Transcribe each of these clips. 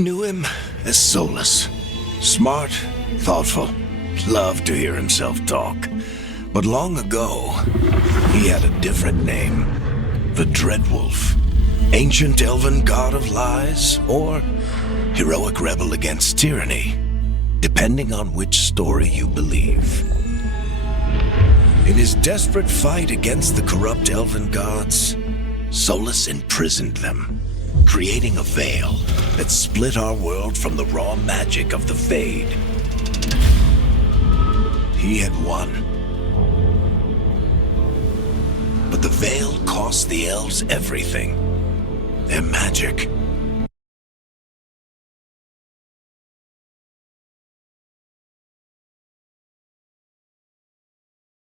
Knew him as Solus. Smart, thoughtful, loved to hear himself talk. But long ago, he had a different name. The Dreadwolf. Ancient elven god of lies, or heroic rebel against tyranny, depending on which story you believe. In his desperate fight against the corrupt elven gods, Solus imprisoned them, creating a veil that split our world from the raw magic of the Fade. He had won. But the veil cost the elves everything. Their magic.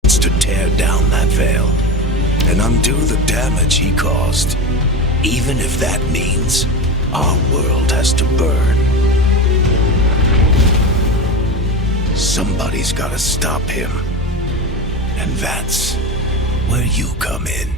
To tear down that veil and undo the damage he caused, even if that means our world has to burn. Somebody's gotta stop him. And that's where you come in.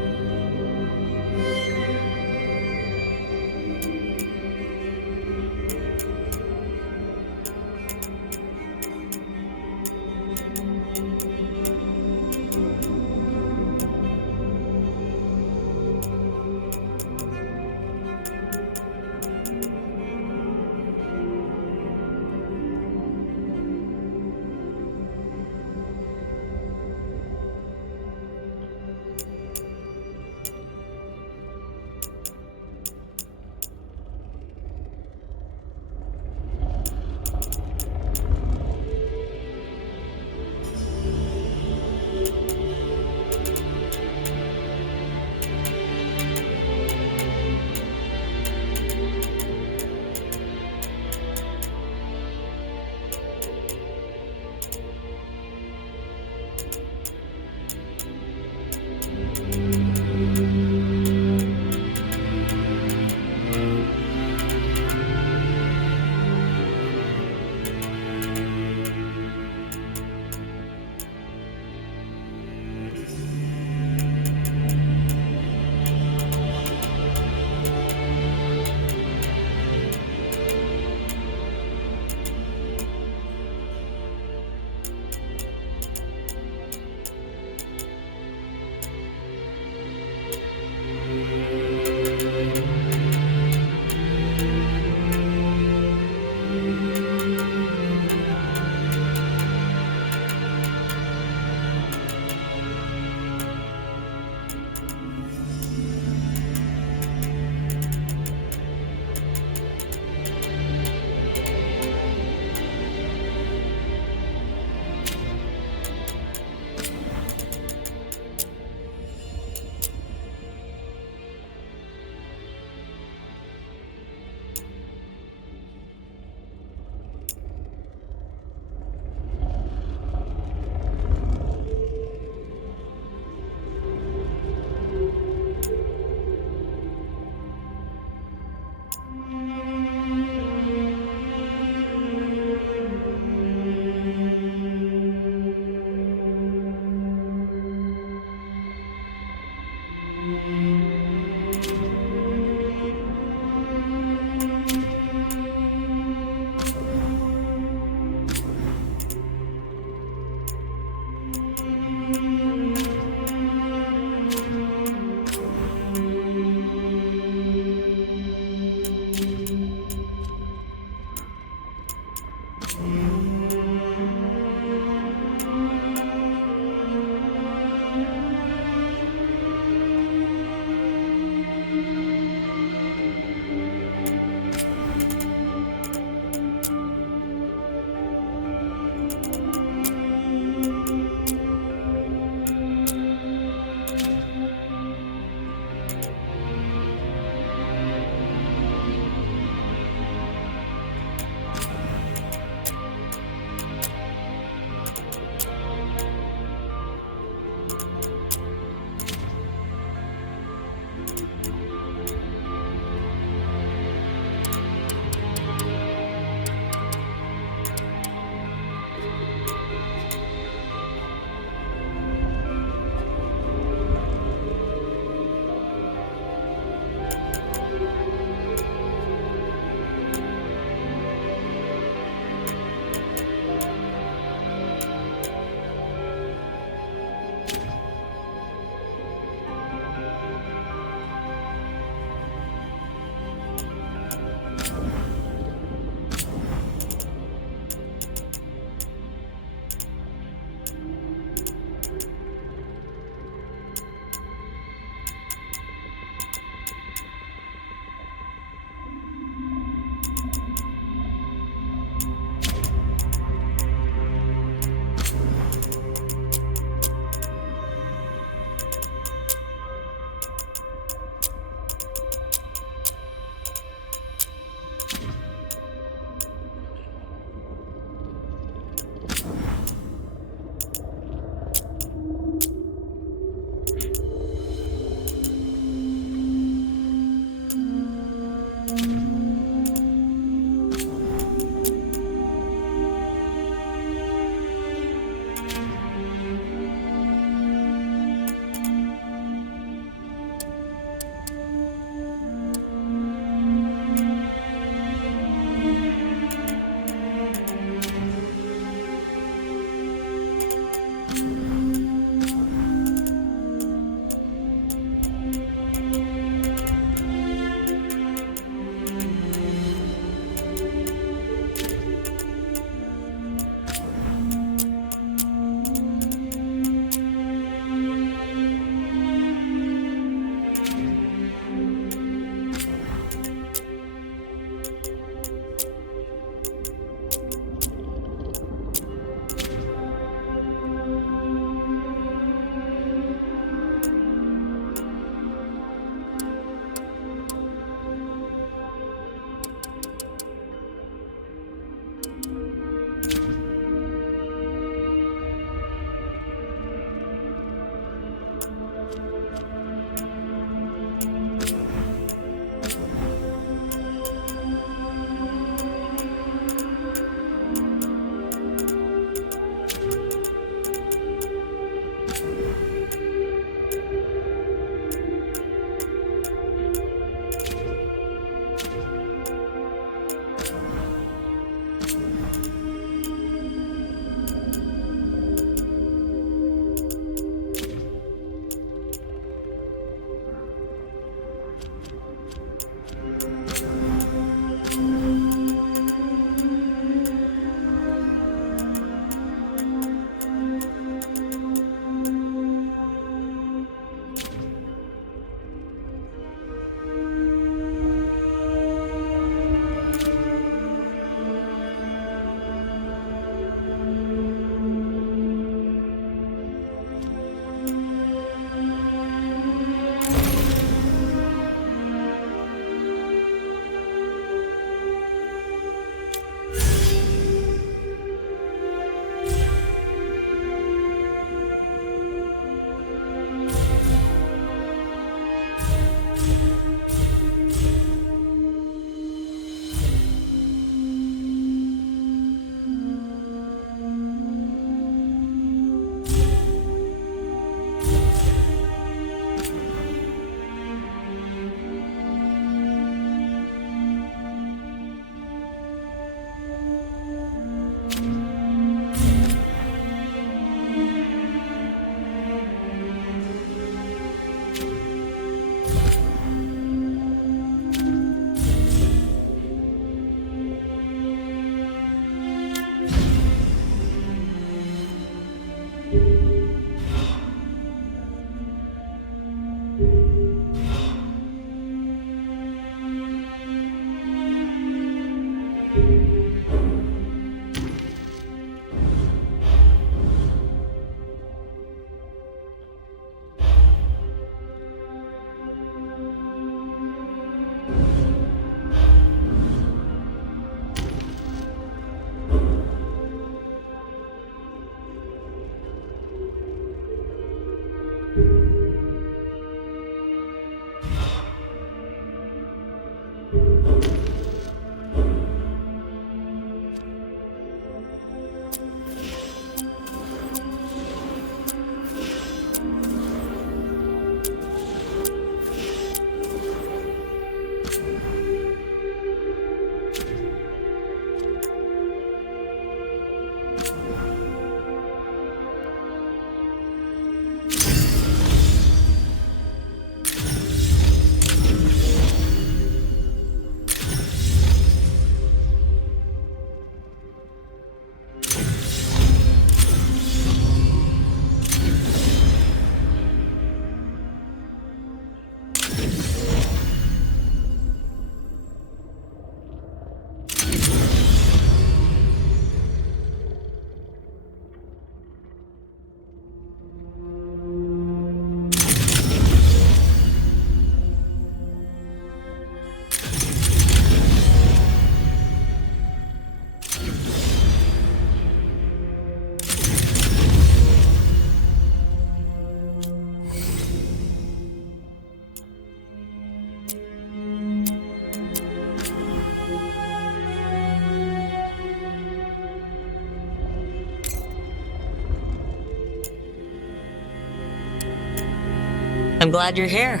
I'm glad you're here.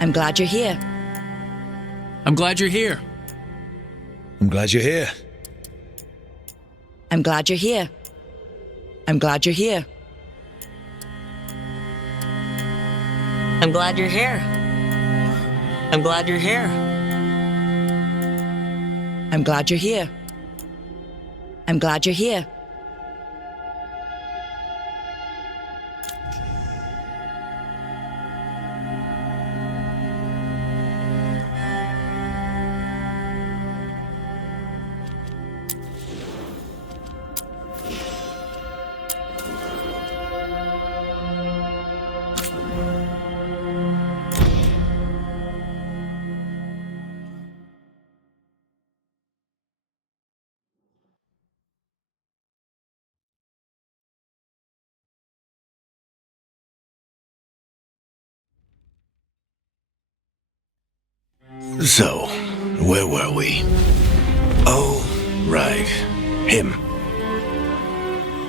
I'm glad you're here. I'm glad you're here. I'm glad you're here. I'm glad you're here. I'm glad you're here. I'm glad you're here. I'm glad you're here. I'm glad you're here. I'm glad you're here. So, where were we? Oh, right. Him.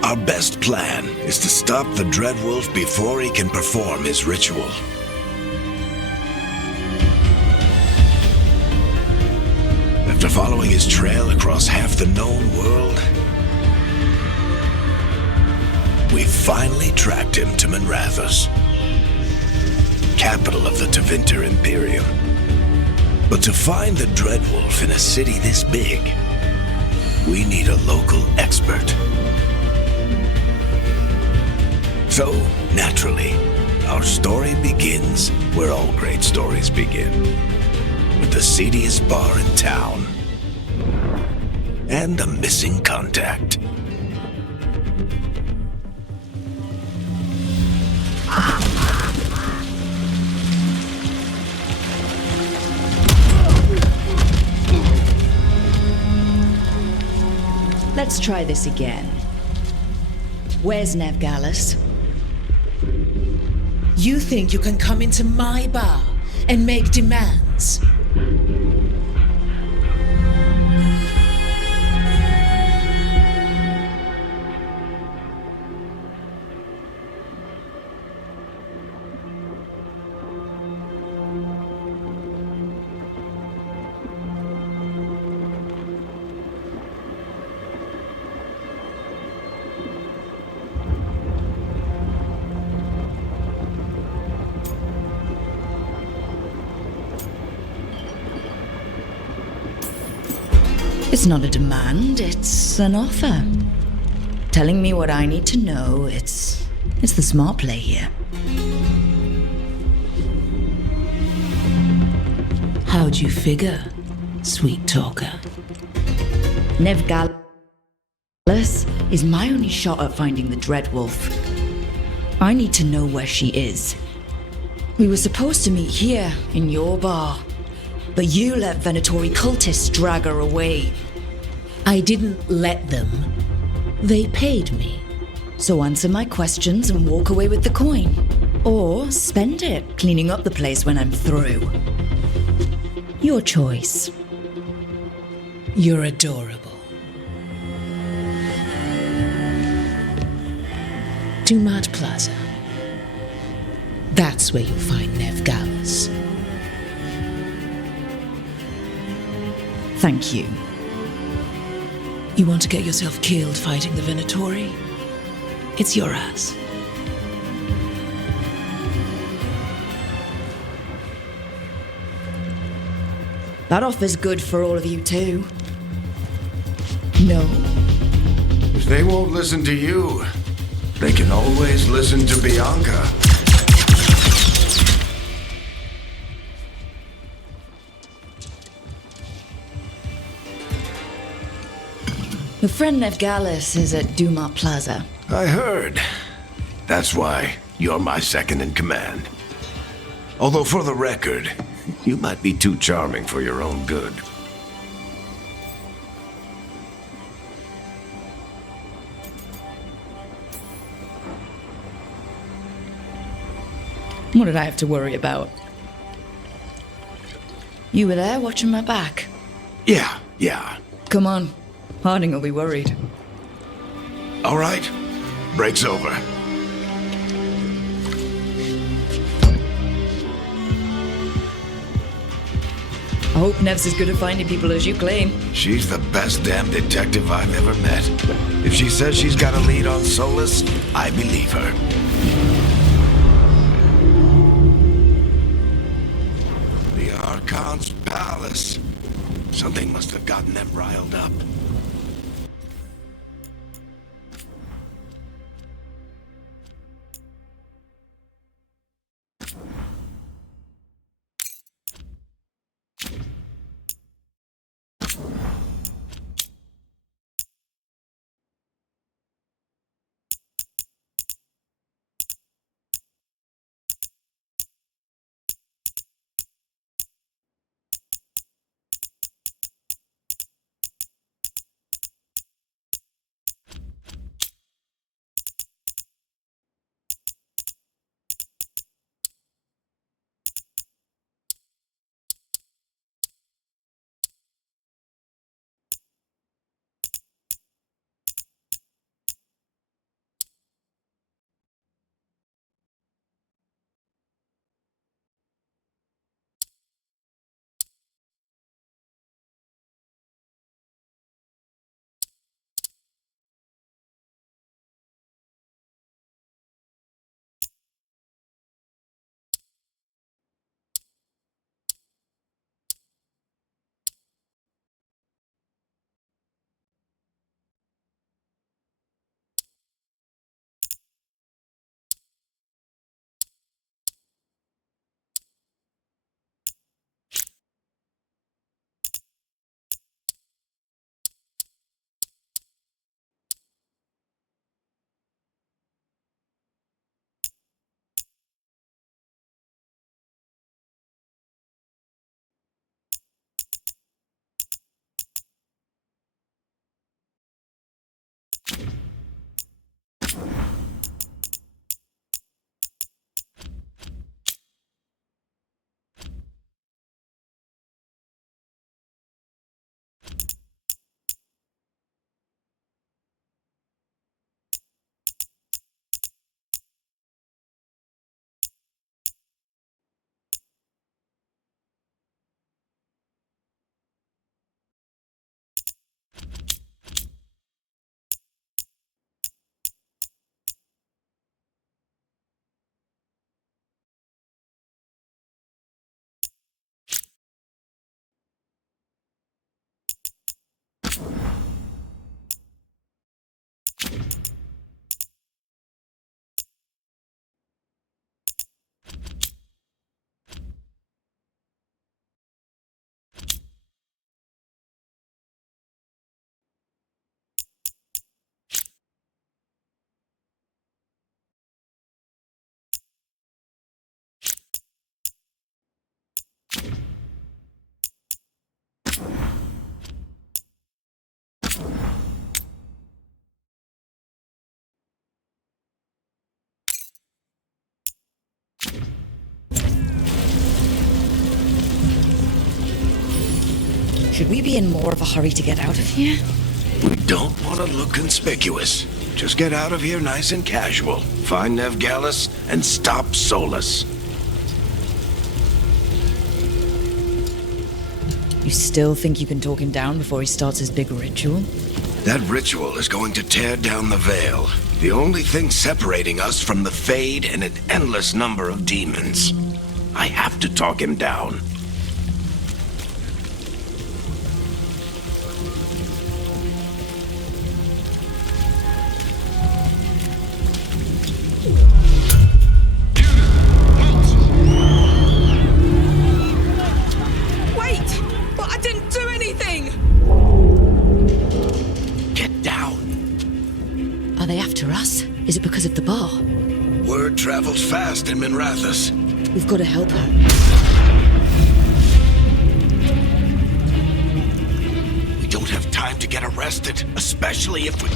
Our best plan is to stop the Dreadwolf before he can perform his ritual. After following his trail across half the known world, we finally tracked him to Manrathus, capital of the Tevinter Imperium. But to find the Dreadwolf in a city this big, we need a local expert. So, naturally, our story begins where all great stories begin, with the seediest bar in town and a missing contact. Let's try this again. Where's Nevgalis? You think you can come into my bar and make demands? It's not a demand, it's an offer. Telling me what I need to know, it's the smart play here. How'd you figure, sweet talker? Nevgalis is my only shot at finding the Dreadwolf. I need to know where she is. We were supposed to meet here, in your bar. But you let Venatori cultists drag her away. I didn't let them. They paid me. So answer my questions and walk away with the coin. Or spend it cleaning up the place when I'm through. Your choice. You're adorable. Dumat Plaza. That's where you'll find Nevgalis. Thank you. You want to get yourself killed fighting the Venatori? It's your ass. That offer's good for all of you too. No? If they won't listen to you, they can always listen to Bianca. Your friend Nevgalis is at Dumat Plaza. I heard. That's why you're my second in command. Although for the record, you might be too charming for your own good. What did I have to worry about? You were there watching my back. Yeah. Come on. Harding will be worried. All right. Break's over. I hope Nev's as good at finding people as you claim. She's the best damn detective I've ever met. If she says she's got a lead on Solus, I believe her. The Archon's palace. Something must have gotten them riled up. Should we be in more of a hurry to get out of here? We don't want to look conspicuous. Just get out of here nice and casual. Find Nev Gallus and stop Solus. You still think you can talk him down before he starts his big ritual? That ritual is going to tear down the veil. The only thing separating us from the Fade and an endless number of demons. I have to talk him down. Is it because of the bar? Word travels fast in Minrathous. We've got to help her. We don't have time to get arrested, especially if we...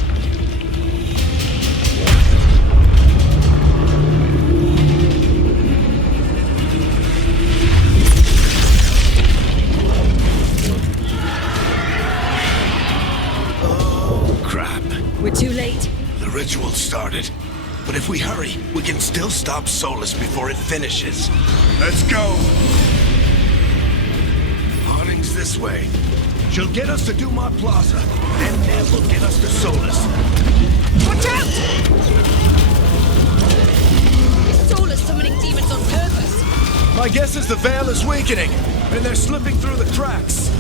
Oh, crap. We're too late. The ritual started, but if we hurry, we can still stop Solus before it finishes. Let's go! On and this way. She'll get us to Dumont Plaza, then Nev will get us to Solus. Watch out! Is Solus summoning demons on purpose? My guess is the Veil is weakening, and they're slipping through the cracks.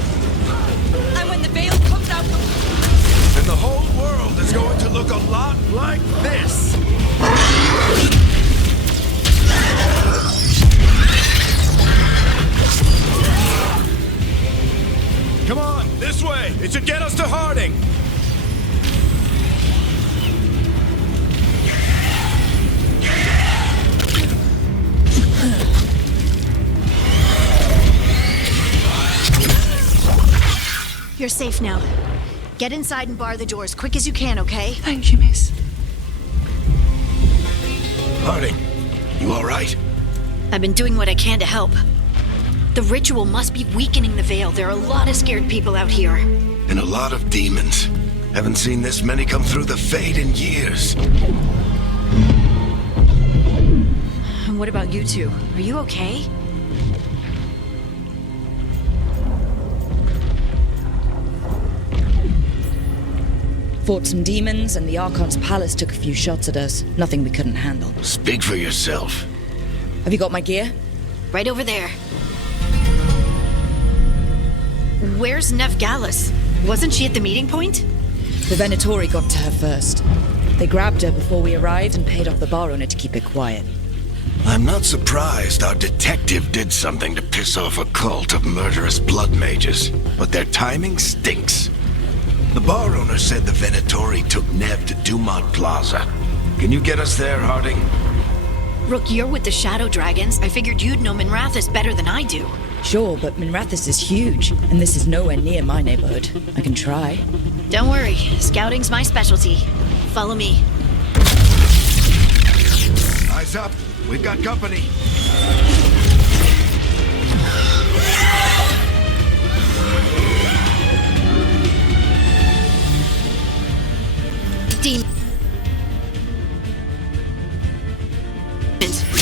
And when the veil comes out... And the whole world is going to look a lot like this. Come on, this way! It should get us to Harding! You're safe now. Get inside and bar the doors quick as you can, okay? Thank you, miss. Harding, you all right? I've been doing what I can to help. The ritual must be weakening the Veil. There are a lot of scared people out here. And a lot of demons. Haven't seen this many come through the Fade in years. And what about you two? Are you okay? Fought some demons, and the Archon's palace took a few shots at us. Nothing we couldn't handle. Speak for yourself. Have you got my gear? Right over there. Where's Nev Gallus? Wasn't she at the meeting point? The Venatori got to her first. They grabbed her before we arrived and paid off the bar owner to keep it quiet. I'm not surprised our detective did something to piss off a cult of murderous blood mages, but their timing stinks. The bar owner said the Venatori took Nev to Dumont Plaza. Can you get us there, Harding? Rook, you're with the Shadow Dragons. I figured you'd know Minrathous better than I do. Sure, but Minrathous is huge, and this is nowhere near my neighborhood. I can try. Don't worry, scouting's my specialty. Follow me. Eyes up. We've got company. Demons.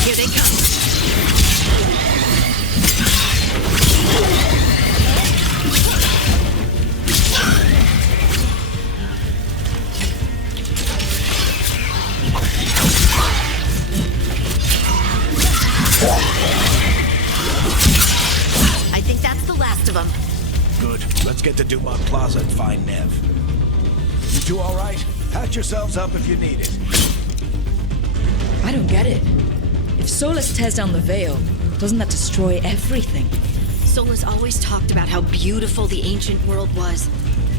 Here they come. I think that's the last of them. Good. Let's get to Dumont Plaza and find Nev. You two all right? Patch yourselves up if you need it. I don't get it. If Solus tears down the Veil, doesn't that destroy everything? Solus always talked about how beautiful the ancient world was.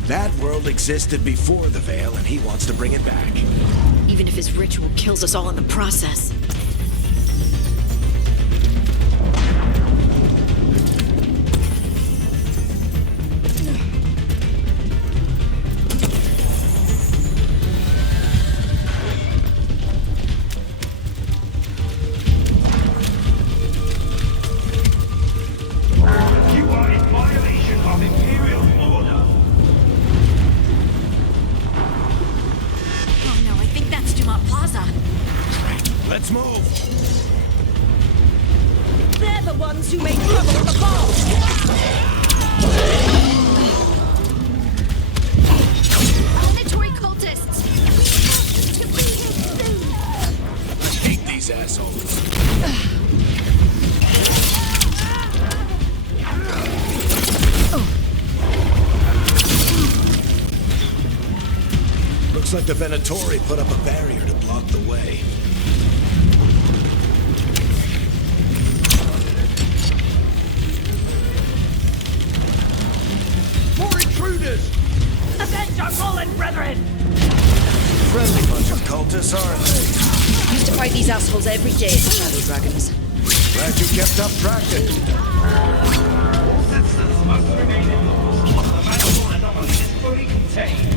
That world existed before the Veil, and he wants to bring it back. Even if his ritual kills us all in the process. Let's move! They're the ones who made trouble at the bar! Venatori cultists! To be here soon! I hate these assholes. Looks like the Venatori put up a barrier to block the way. Avenge our fallen brethren! Friendly bunch of cultists, aren't they? Used to fight these assholes every day at the Shadow Dragons. Glad you kept up practice. Citizens must remain indoors while the magical anomaly is fully contained.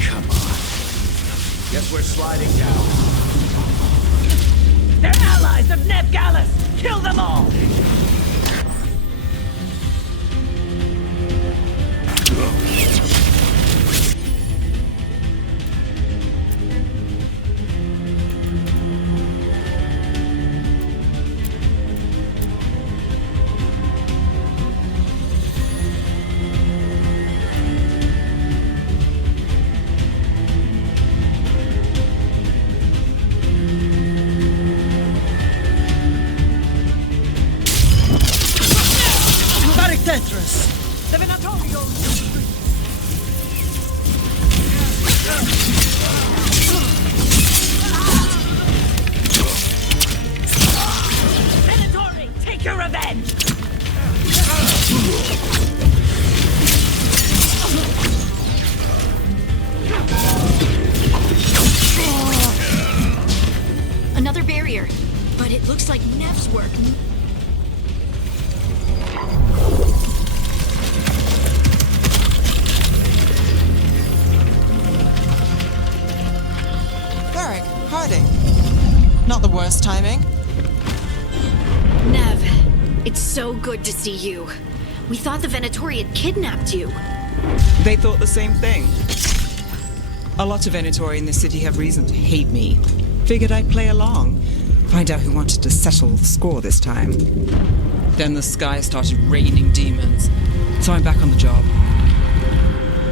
Come on. Guess we're sliding down. They're allies of Nev Gallus! Kill them all! Tetris. The Venatorio. Venatori, take your revenge! Another barrier, but it looks like Nev's work. Varric, Harding. Not the worst timing. Nev, it's so good to see you. We thought the Venatori had kidnapped you. They thought the same thing. A lot of Venatori in this city have reason to hate me. Figured I'd play along. Find out who wanted to settle the score this time. Then the sky started raining demons. So I'm back on the job.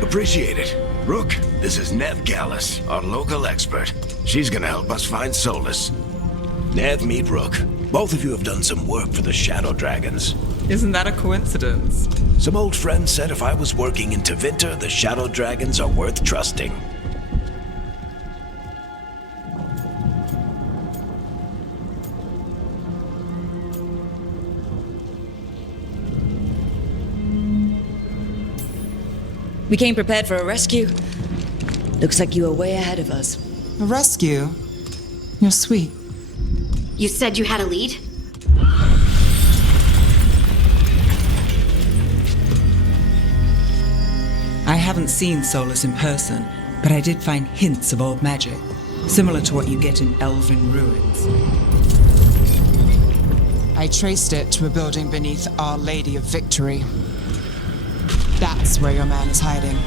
Appreciate it. Rook, this is Nev Gallus, our local expert. She's gonna help us find Solus. Nev, meet Rook. Both of you have done some work for the Shadow Dragons. Isn't that a coincidence? Some old friends said if I was working in Tevinter, the Shadow Dragons are worth trusting. We came prepared for a rescue. Looks like you were way ahead of us. A rescue? You're sweet. You said you had a lead? I haven't seen Solus in person, but I did find hints of old magic, similar to what you get in elven ruins. I traced it to a building beneath Our Lady of Victory. That's where your man is hiding.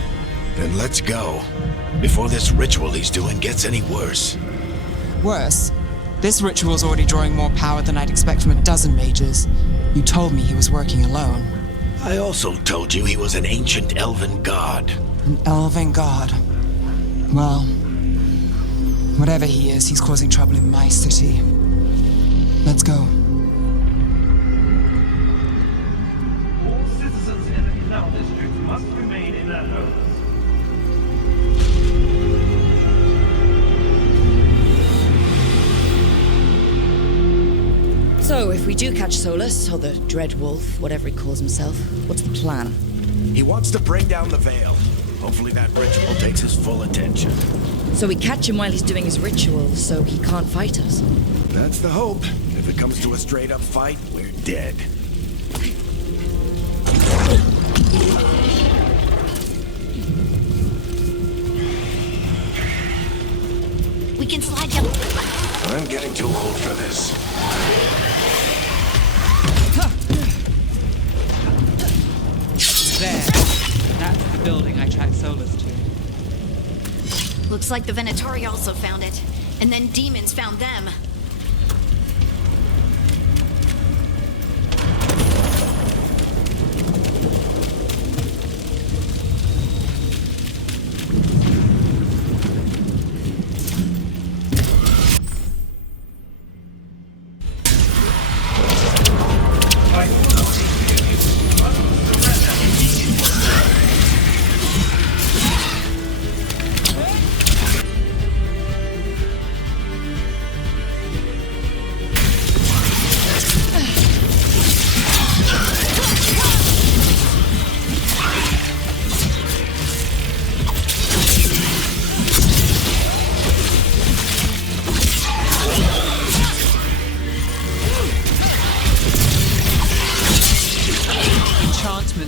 Then let's go. Before this ritual he's doing gets any worse. Worse, this ritual's already drawing more power than I'd expect from a dozen mages. You told me he was working alone. I also told you he was an ancient elven god. An elven god. Well, whatever he is, he's causing trouble in my city. Let's go. All citizens in the canal district must remain in their homes. So, if we do catch Solus, or the Dreadwolf, whatever he calls himself, what's the plan? He wants to bring down the veil. Hopefully that ritual takes his full attention. So we catch him while he's doing his ritual, so he can't fight us. That's the hope. If it comes to a straight-up fight, we're dead. We can slide down. I'm getting too old for this. There. That's the building I tracked Solus to. Looks like the Venatori also found it. And then demons found them.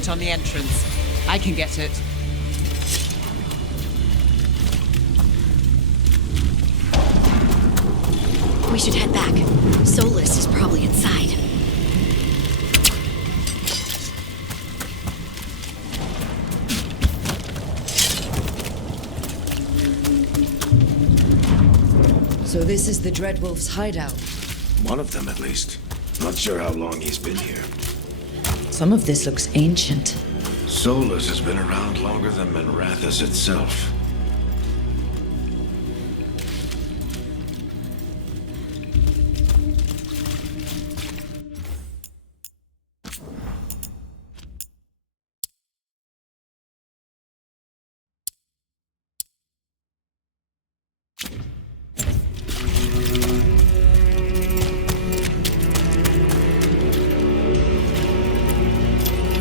On the entrance. I can get it. We should head back. Solus is probably inside. So this is the Dreadwolf's hideout. One of them, at least. Not sure how long he's been here. Some of this looks ancient. Solus has been around longer than Manrathus itself.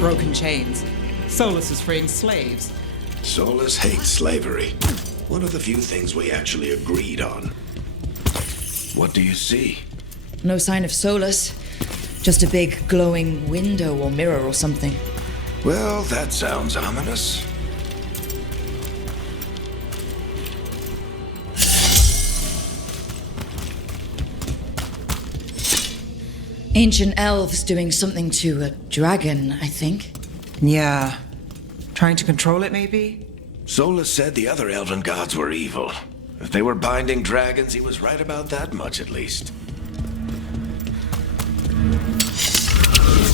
broken chains. Solus is freeing slaves. Solus hates slavery. One of the few things we actually agreed on. What do you see? No sign of Solus. Just a big glowing window or mirror or something. Well, that sounds ominous. Ancient elves doing something to a dragon, I think. Yeah. Trying to control it, maybe? Solus said the other elven gods were evil. If they were binding dragons, he was right about that much at least.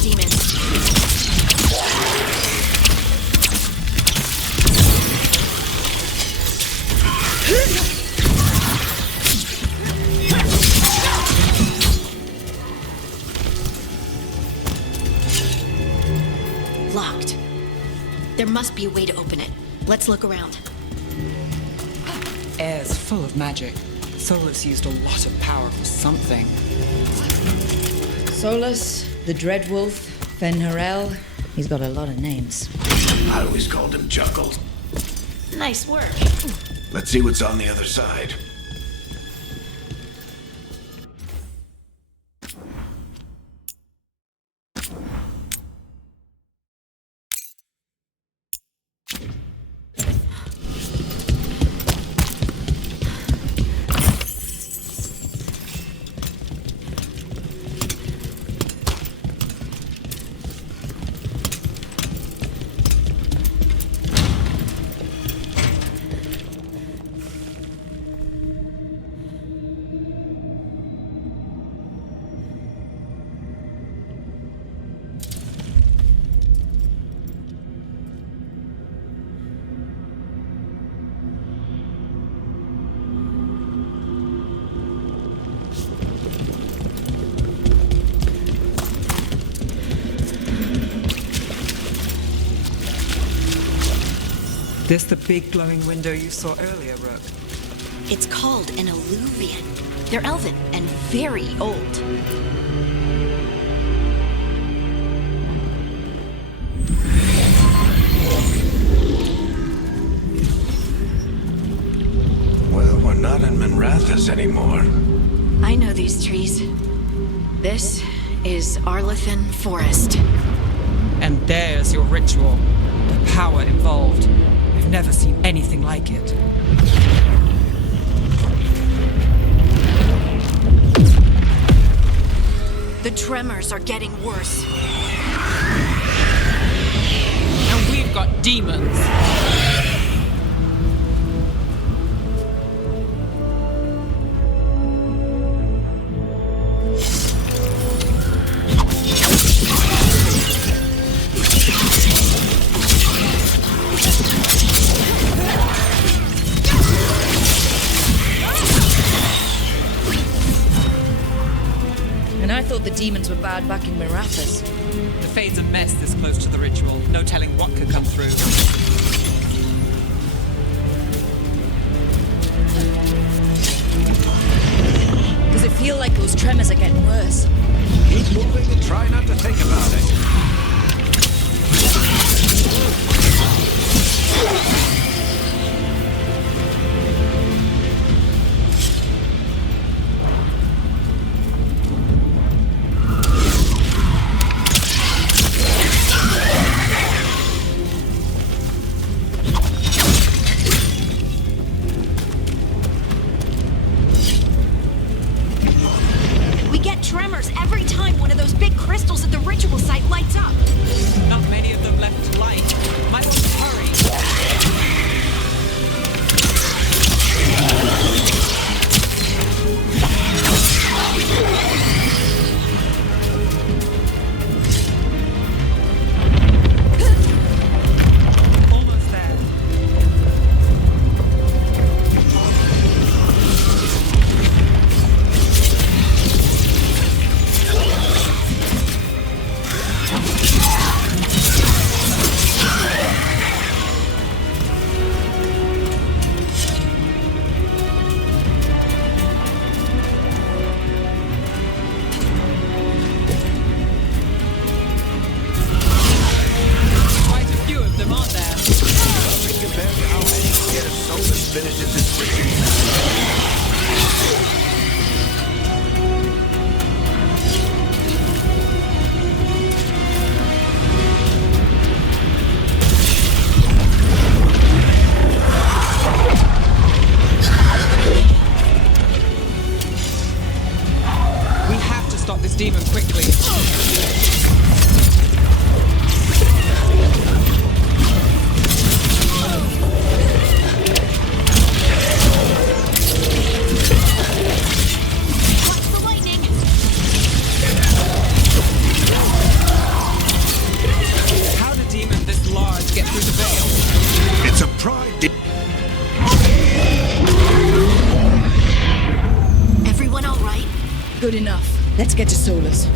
Demons. Locked. There must be a way to open it. Let's look around. Air's full of magic. Solus used a lot of power for something. Solus, the Dreadwolf, Fenharel. He's got a lot of names. I always called him Juggles. Nice work. Let's see what's on the other side. This the big glowing window you saw earlier, Rook? It's called an alluvian. They're elven and very old. Well, we're not in Minrathous anymore. I know these trees. This is Arlethan Forest. And there's your ritual. The power involved. I've never seen anything like it. The tremors are getting worse. And we've got demons. And I thought the demons were bad back in Minrathous. The Fade's a mess this close to the ritual. No telling what could come through. Does it feel like those tremors are getting worse? Keep moving and try not to think about it. We get tremors every time one of those big crystals at the ritual site lights Let's get to Solus.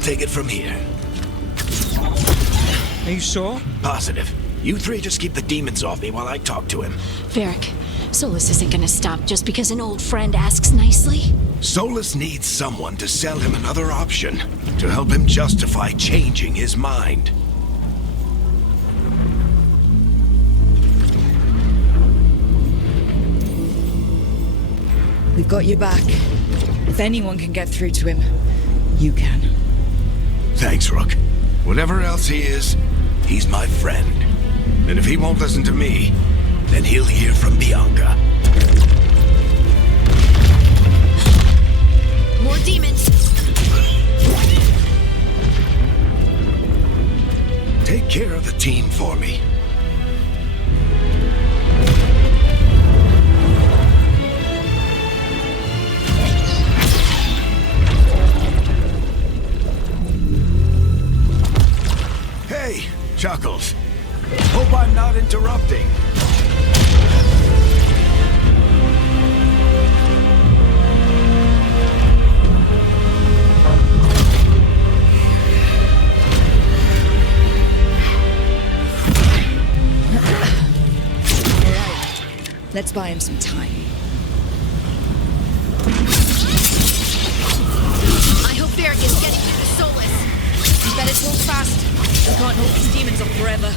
Take it from here. Are you sure? Positive. You three just keep the demons off me while I talk to him. Varric, Solus isn't gonna stop just because an old friend asks nicely. Solus needs someone to sell him another option, to help him justify changing his mind. We've got your back. If anyone can get through to him, you can. Thanks, Rook. Whatever else he is, he's my friend. And if he won't listen to me, then he'll hear from Bianca. More demons! Take care of the team for me. Chuckles. Hope I'm not interrupting. Alright, let's buy him some time. I hope Varric is getting through to Solus. You better talk fast. We can't hold these demons off forever.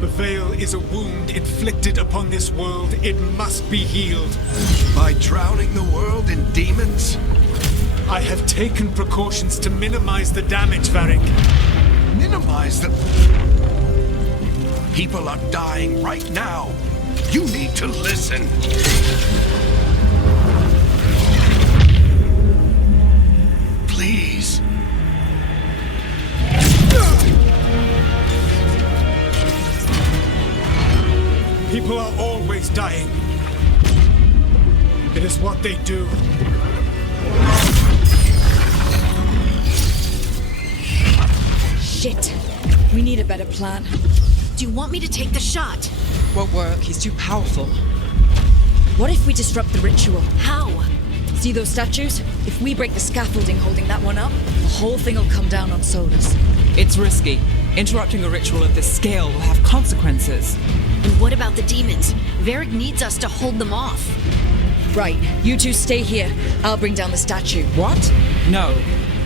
The Veil is a wound inflicted upon this world. It must be healed. By drowning the world in demons? I have taken precautions to minimize the damage, Varric. Minimize the... People are dying right now. You need to listen. Please. People are always dying. It is what they do. Shit. We need a better plan. Do you want me to take the shot? Won't work. He's too powerful. What if we disrupt the ritual? How? See those statues? If we break the scaffolding holding that one up, the whole thing will come down on Solus. It's risky. Interrupting a ritual of this scale will have consequences. And what about the demons? Varric needs us to hold them off. Right, you two stay here. I'll bring down the statue. What? No.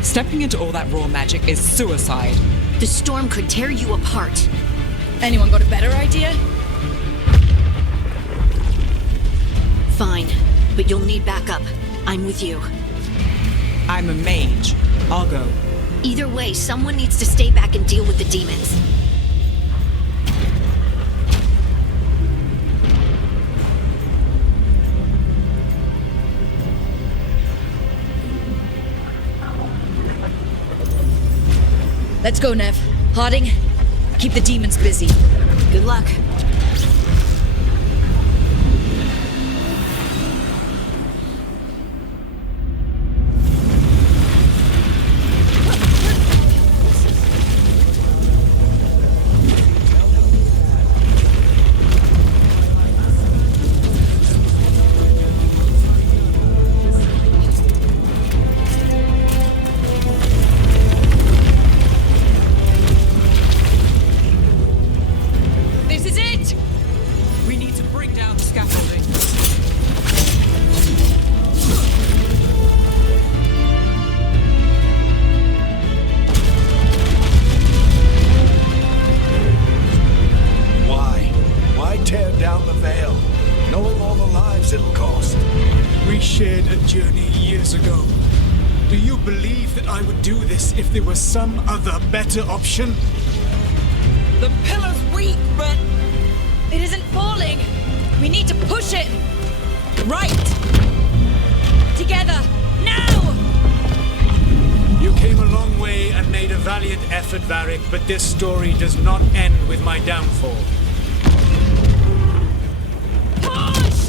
Stepping into all that raw magic is suicide. The storm could tear you apart. Anyone got a better idea? Fine, but you'll need backup. I'm with you. I'm a mage. I'll go. Either way, someone needs to stay back and deal with the demons. Let's go, Nev. Harding, keep the demons busy. Good luck. We shared a journey years ago. Do you believe that I would do this if there was some other better option? The pillar's weak, but It isn't falling. We need to push it. right. Together. Now! You came a long way and made a valiant effort, Varric, but this story does not end with my downfall. Push!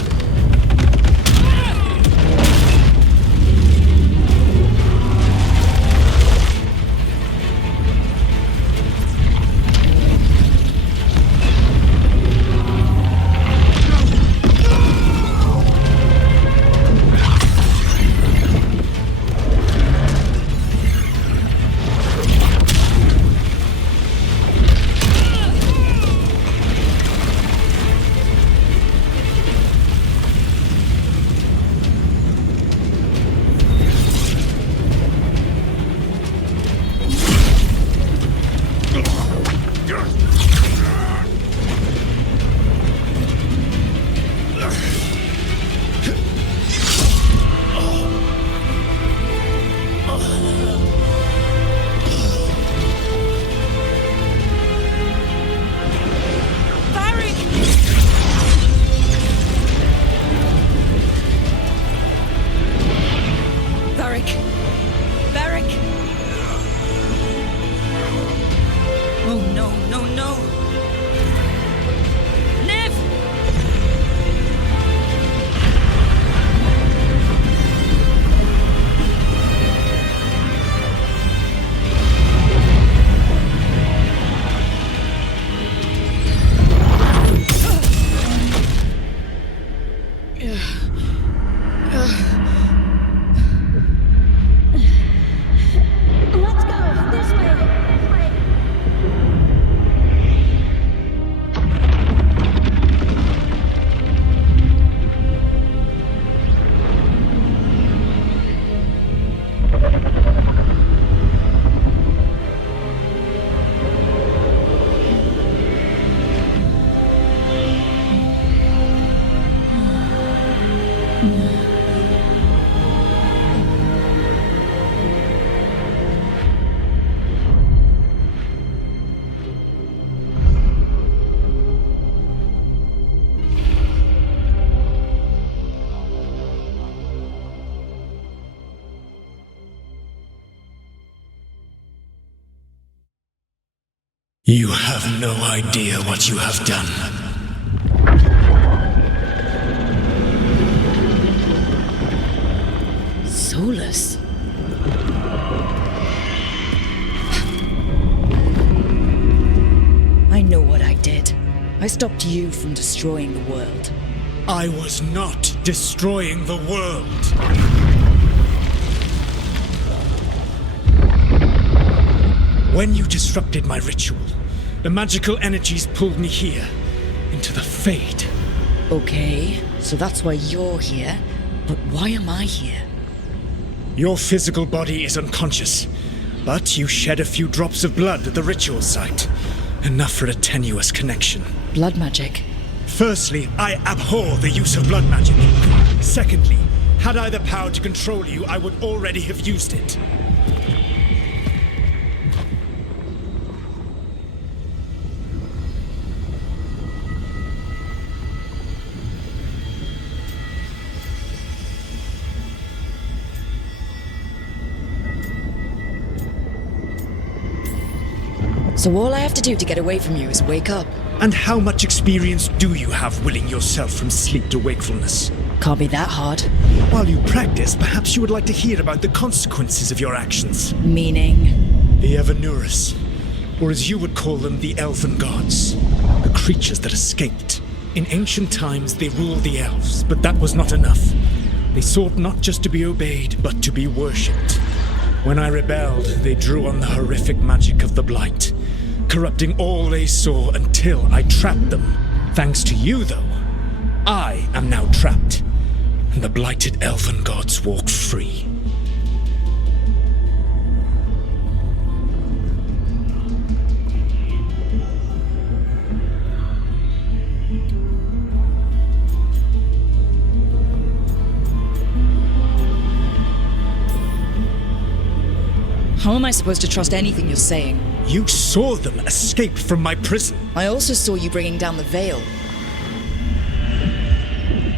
You have no idea what you have done. Solus? I know what I did. I stopped you from destroying the world. I was not destroying the world. When you disrupted my ritual, the magical energies pulled me here, into the Fade. Okay, so that's why you're here, but why am I here? Your physical body is unconscious, but you shed a few drops of blood at the ritual site. Enough for a tenuous connection. Blood magic? Firstly, I abhor the use of blood magic. Secondly, had I the power to control you, I would already have used it. So all I have to do to get away from you is wake up. And how much experience do you have willing yourself from sleep to wakefulness? Can't be that hard. While you practice, perhaps you would like to hear about the consequences of your actions. Meaning? The Evanurus, or as you would call them, the Elven Gods. The creatures that escaped. In ancient times, they ruled the elves, but that was not enough. They sought not just to be obeyed, but to be worshipped. When I rebelled, they drew on the horrific magic of the Blight, corrupting all they saw until I trapped them. Thanks to you, though, I am now trapped, and the blighted Elven Gods walk free. How am I supposed to trust anything you're saying? You saw them escape from my prison. I also saw you bringing down the veil.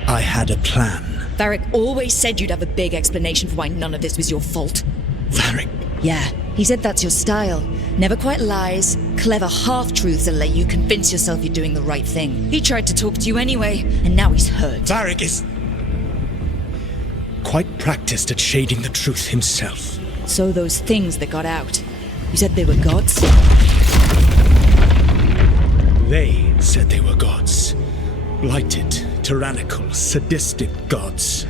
I had a plan. Varric always said you'd have a big explanation for why none of this was your fault. Varric? Yeah, he said that's your style. Never quite lies, clever half-truths that let you convince yourself you're doing the right thing. He tried to talk to you anyway, and now he's hurt. Varric is quite practiced at shading the truth himself. So those things that got out, you said they were gods? They said they were gods. Blighted, tyrannical, sadistic gods.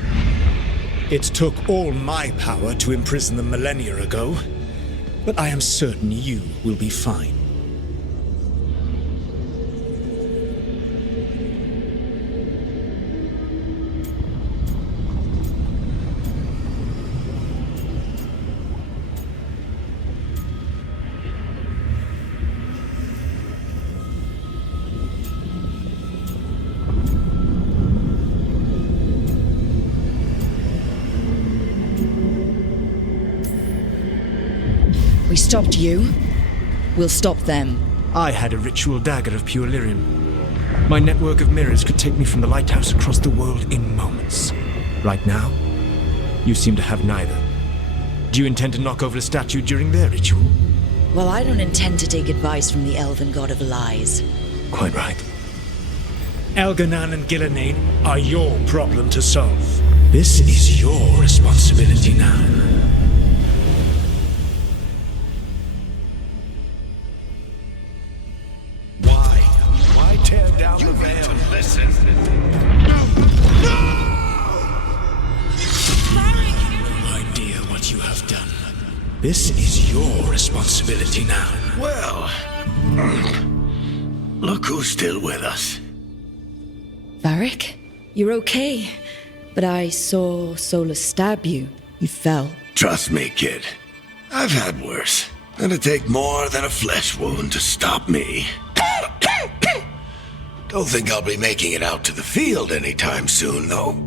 It took all my power to imprison them millennia ago, but I am certain you will be fine. We stopped you. We'll stop them. I had a ritual dagger of pure lyrium. My network of mirrors could take me from the lighthouse across the world in moments. Right now, you seem to have neither. Do you intend to knock over a statue during their ritual? Well, I don't intend to take advice from the elven god of lies. Quite right. Elganan and Gillenane are your problem to solve. This is your responsibility now. Why tear down the veil? Listen. No idea what you have done. This is your responsibility now. Well, look who's still with us. Varric, you're okay. But I saw Solus stab you. You fell. Trust me, kid. I've had worse. It'd take more than a flesh wound to stop me. Don't think I'll be making it out to the field anytime soon, though.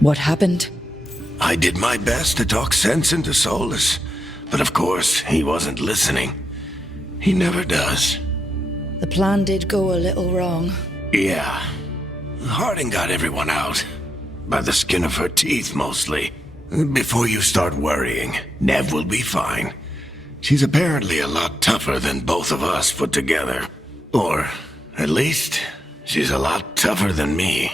What happened? I did my best to talk sense into Solus, but of course, he wasn't listening. He never does. The plan did go a little wrong. Yeah. Harding got everyone out. By the skin of her teeth, mostly. Before you start worrying, Nev will be fine. She's apparently a lot tougher than both of us put together. Or, at least, she's a lot tougher than me.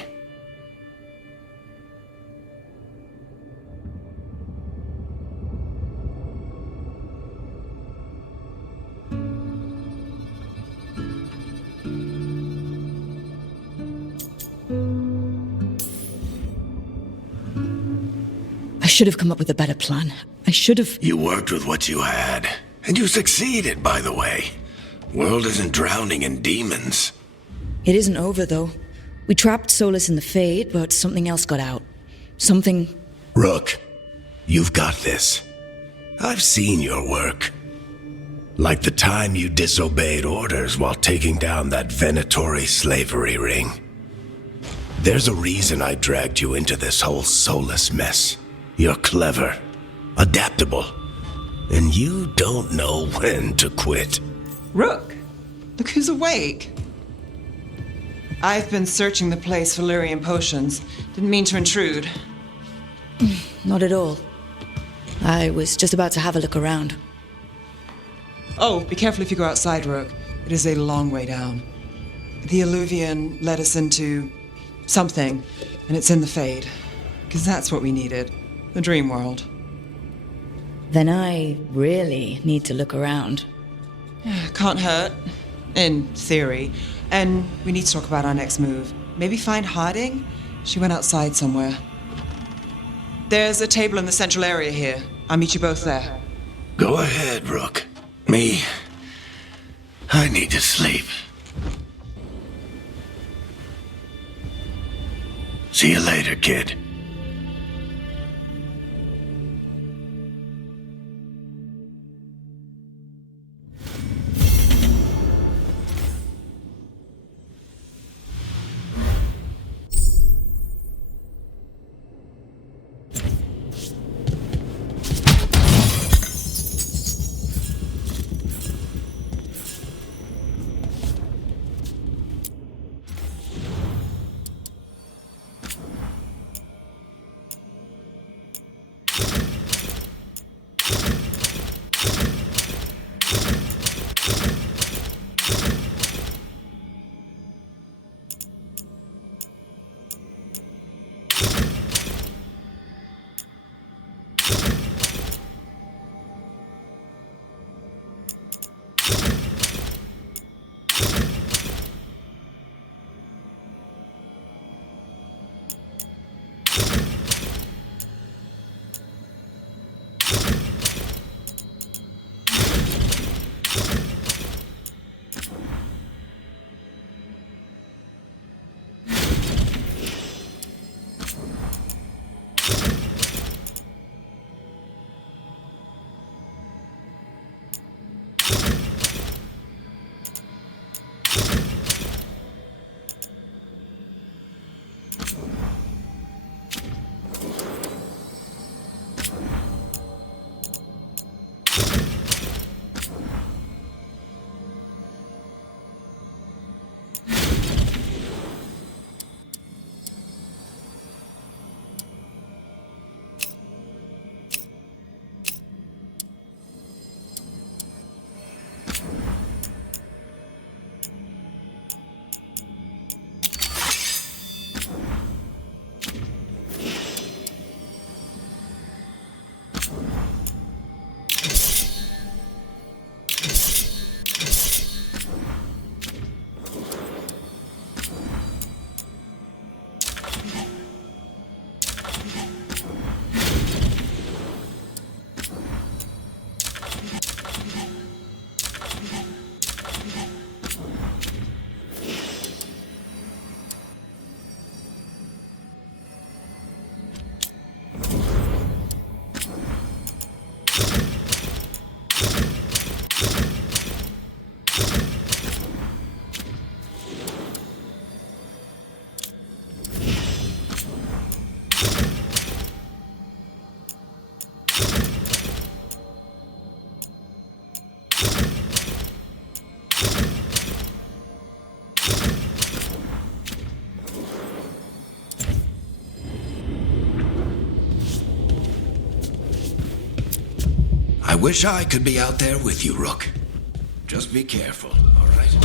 I should have come up with a better plan. I should have... You worked with what you had. And you succeeded, by the way. World isn't drowning in demons. It isn't over, though. We trapped Solus in the Fade, but something else got out. Something... Rook, you've got this. I've seen your work. Like the time you disobeyed orders while taking down that Venatori slavery ring. There's a reason I dragged you into this whole Solus mess. You're clever, adaptable, and you don't know when to quit. Rook, look who's awake. I've been searching the place for Lyrian potions. Didn't mean to intrude. Not at all. I was just about to have a look around. Oh, be careful if you go outside, Rook. It is a long way down. The Alluvian led us into something, and it's in the Fade. Because that's what we needed. The dream world. Then I really need to look around. Can't hurt. In theory. And we need to talk about our next move. Maybe find Harding? She went outside somewhere. There's a table in the central area here. I'll meet you both there. Go ahead, Rook. Me, I need to sleep. See you later, kid. I wish I could be out there with you, Rook. Just be careful, all right?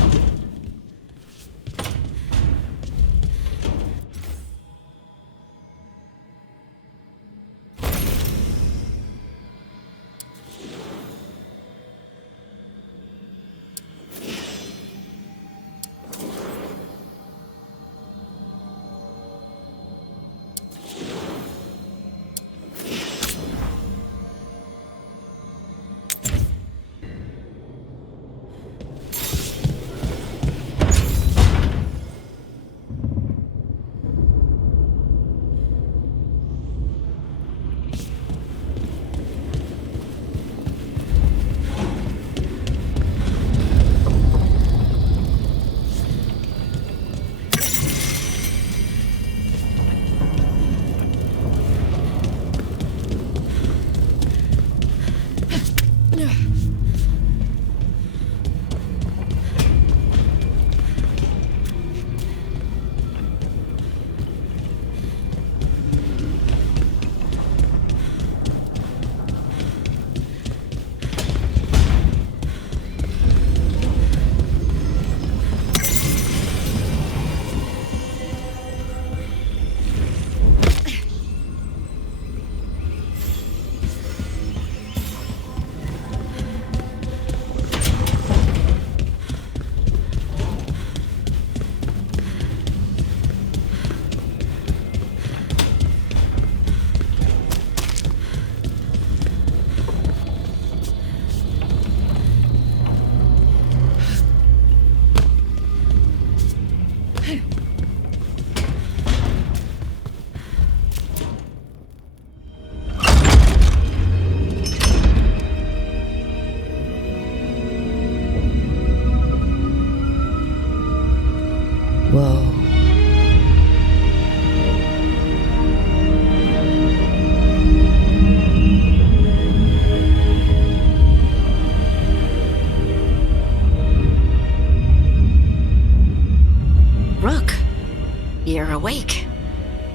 awake.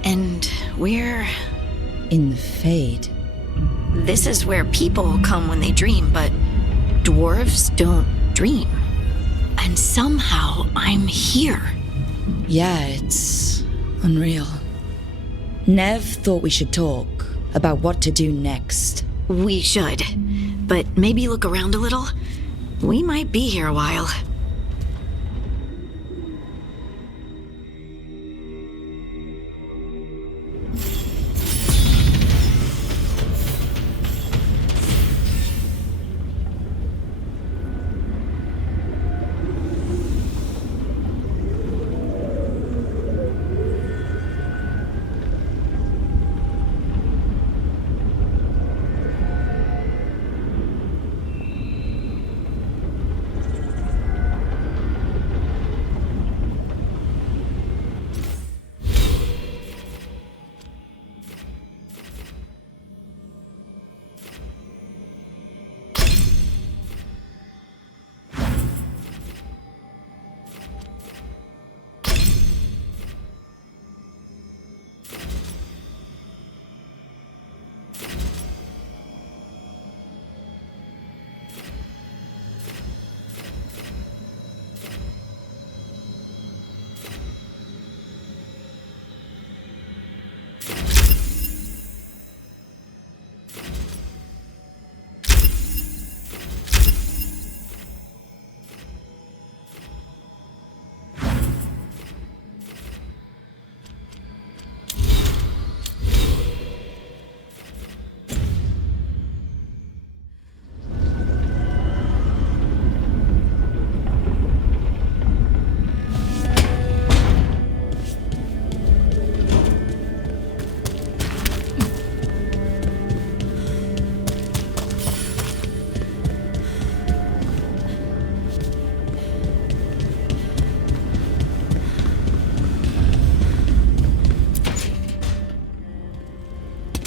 And we're... In the Fade. This is where people come when they dream, but dwarves don't dream. And somehow I'm here. Yeah, it's unreal. Nev thought we should talk about what to do next. We should. But maybe look around a little. We might be here a while.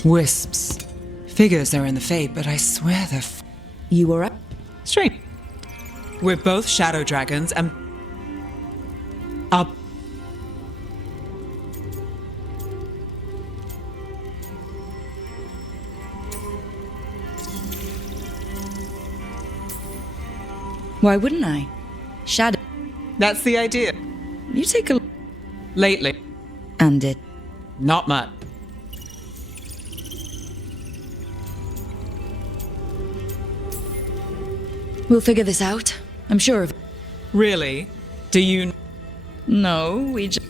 Wisps. Figures are in the Fade, but I swear they're You were up? straight. We're both shadow dragons, and... Up. Why wouldn't I? Shadow. That's the idea. You take a... Lately. And it... Not much. We'll figure this out. I'm sure of it. Really? Do you... No, we just...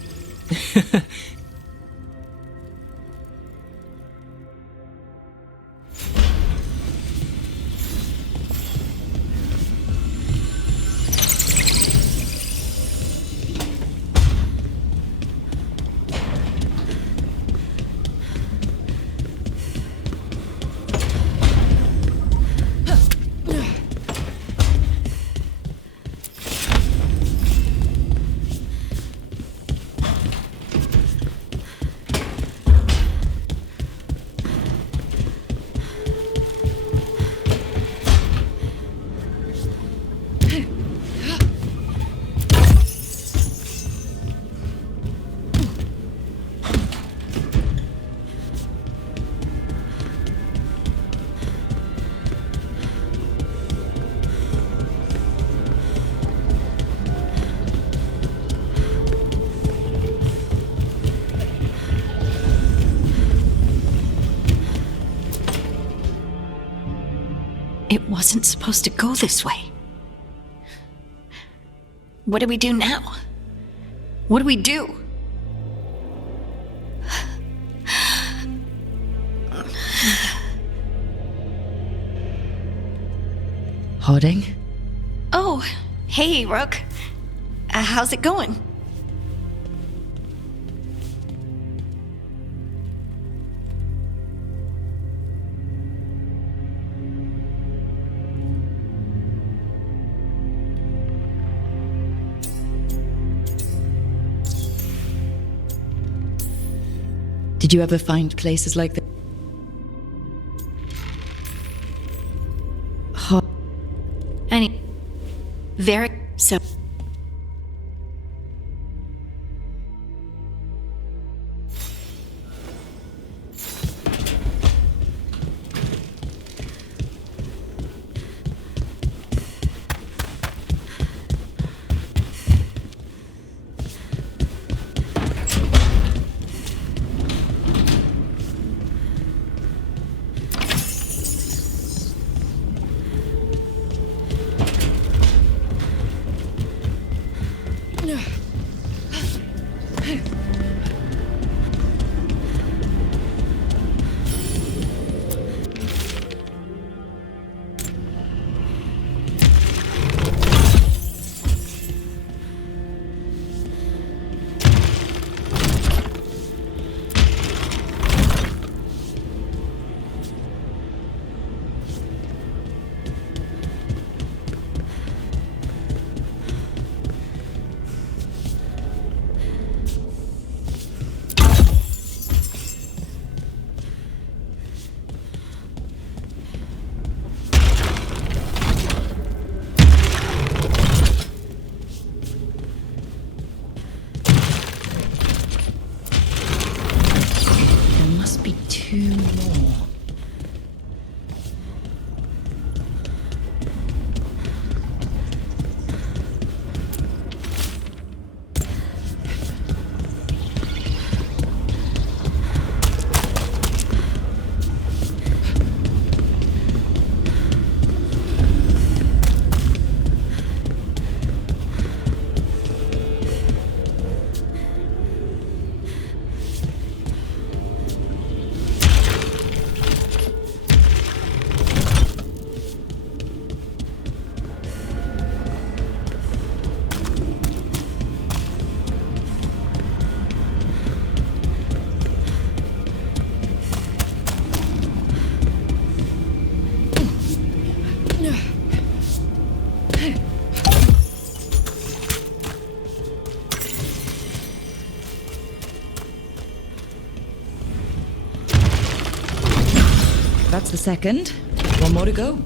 It wasn't supposed to go this way. What do we do now? What do we do? Harding? Oh, hey, Rook. How's it going? Did you ever find places like this? Very so. the second. One more to go.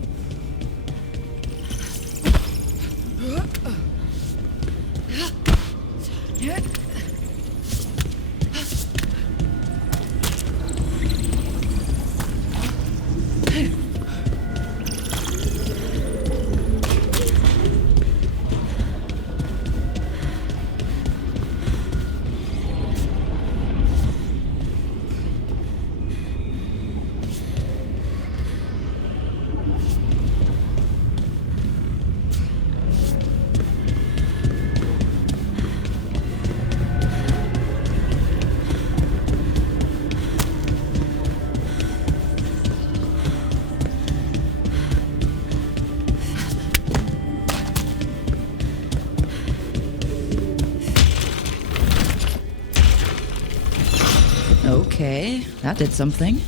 Okay, that did something.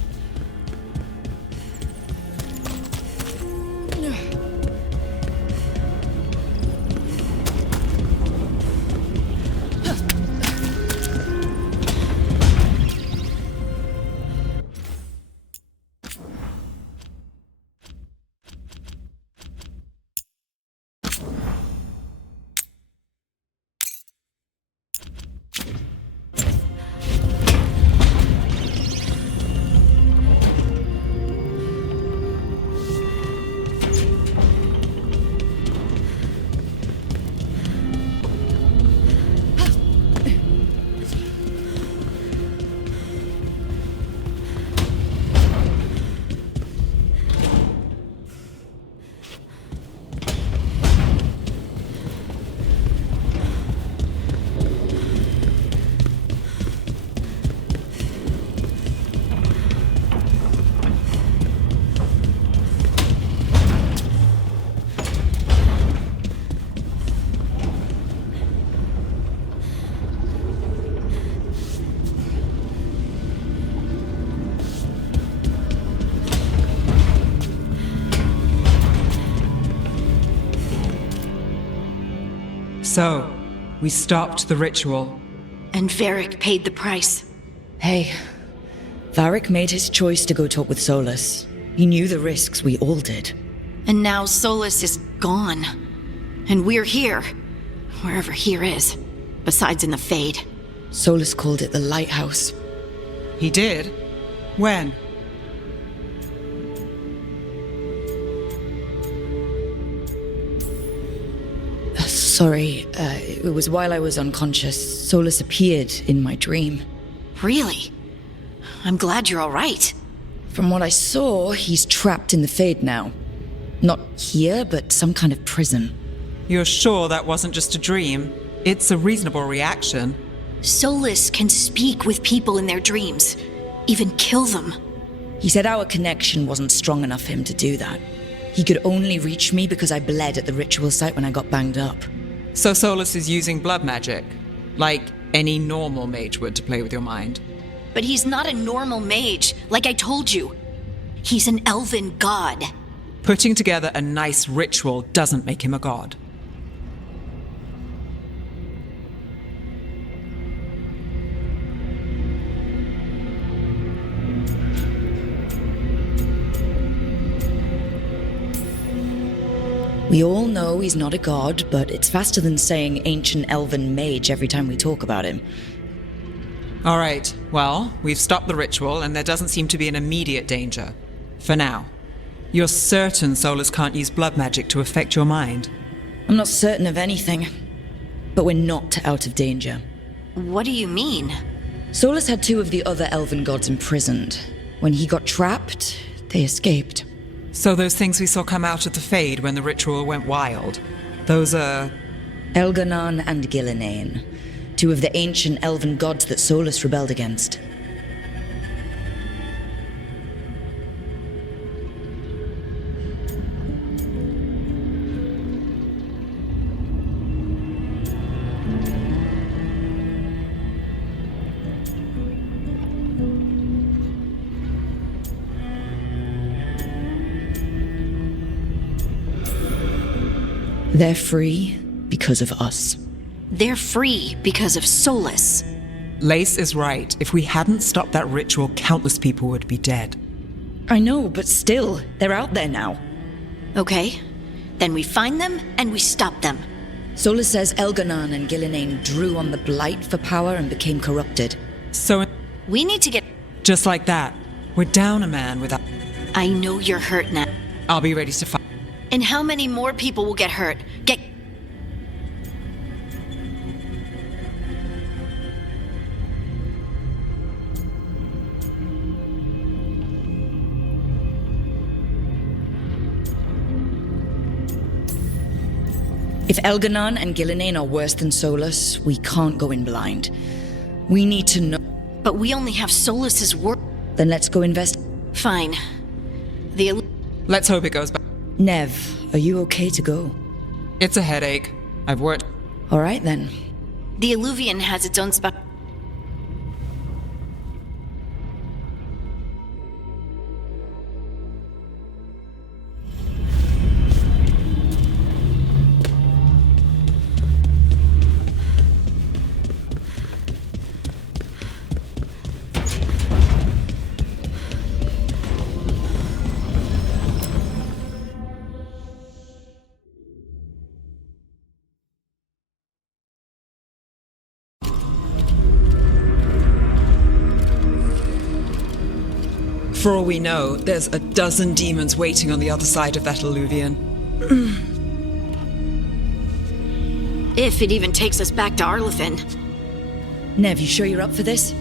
So, we stopped the ritual. And Varric paid the price. Hey, Varric made his choice to go talk with Solus. He knew the risks, we all did. And now Solus is gone. And we're here. Wherever here is. Besides in the Fade. Solus called it the Lighthouse. He did? When? Sorry, it was while I was unconscious. Solus appeared in my dream. Really? I'm glad you're all right. From what I saw, he's trapped in the Fade now. Not here, but some kind of prison. You're sure that wasn't just a dream? It's a reasonable reaction. Solus can speak with people in their dreams. Even kill them. He said our connection wasn't strong enough for him to do that. He could only reach me because I bled at the ritual site when I got banged up. So Solus is using blood magic, like any normal mage would to play with your mind. But he's not a normal mage, like I told you. He's an elven god. Putting together a nice ritual doesn't make him a god. We all know he's not a god, but it's faster than saying ancient elven mage every time we talk about him. All right, well, we've stopped the ritual and there doesn't seem to be an immediate danger. For now. You're certain Solus can't use blood magic to affect your mind? I'm not certain of anything, but we're not out of danger. What do you mean? Solus had two of the other elven gods imprisoned. When he got trapped, they escaped. So those things we saw come out of the Fade when the ritual went wild, those are... Elganan and Gillinane, two of the ancient elven gods that Solus rebelled against. They're free because of us. They're free because of Solus. Lace is right. If we hadn't stopped that ritual, countless people would be dead. I know, but still, they're out there now. Okay. Then we find them and we stop them. Solus says Elganon and Gillinane drew on the Blight for power and became corrupted. So, We need to get... just like that, we're down a man without... I know you're hurt now. I'll be ready to fight. And how many more people will get hurt? If Elganon and Gillinane are worse than Solus, we can't go in blind. We need to know. But we only have Solus's word. Then let's go invest. Fine. Let's hope it goes back. Nev, are you okay to go? It's a headache. I've worked... All right, then. The Illuvian has its own spec... For all we know, there's a dozen demons waiting on the other side of that Illuvian. If it even takes us back to Arlithin. Nev, you sure you're up for this?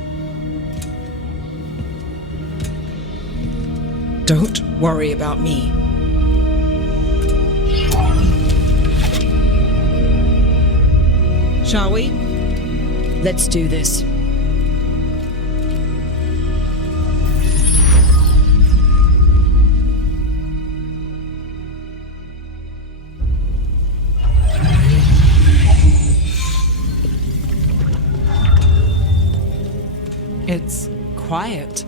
Don't worry about me. Shall we? Let's do this. It's quiet.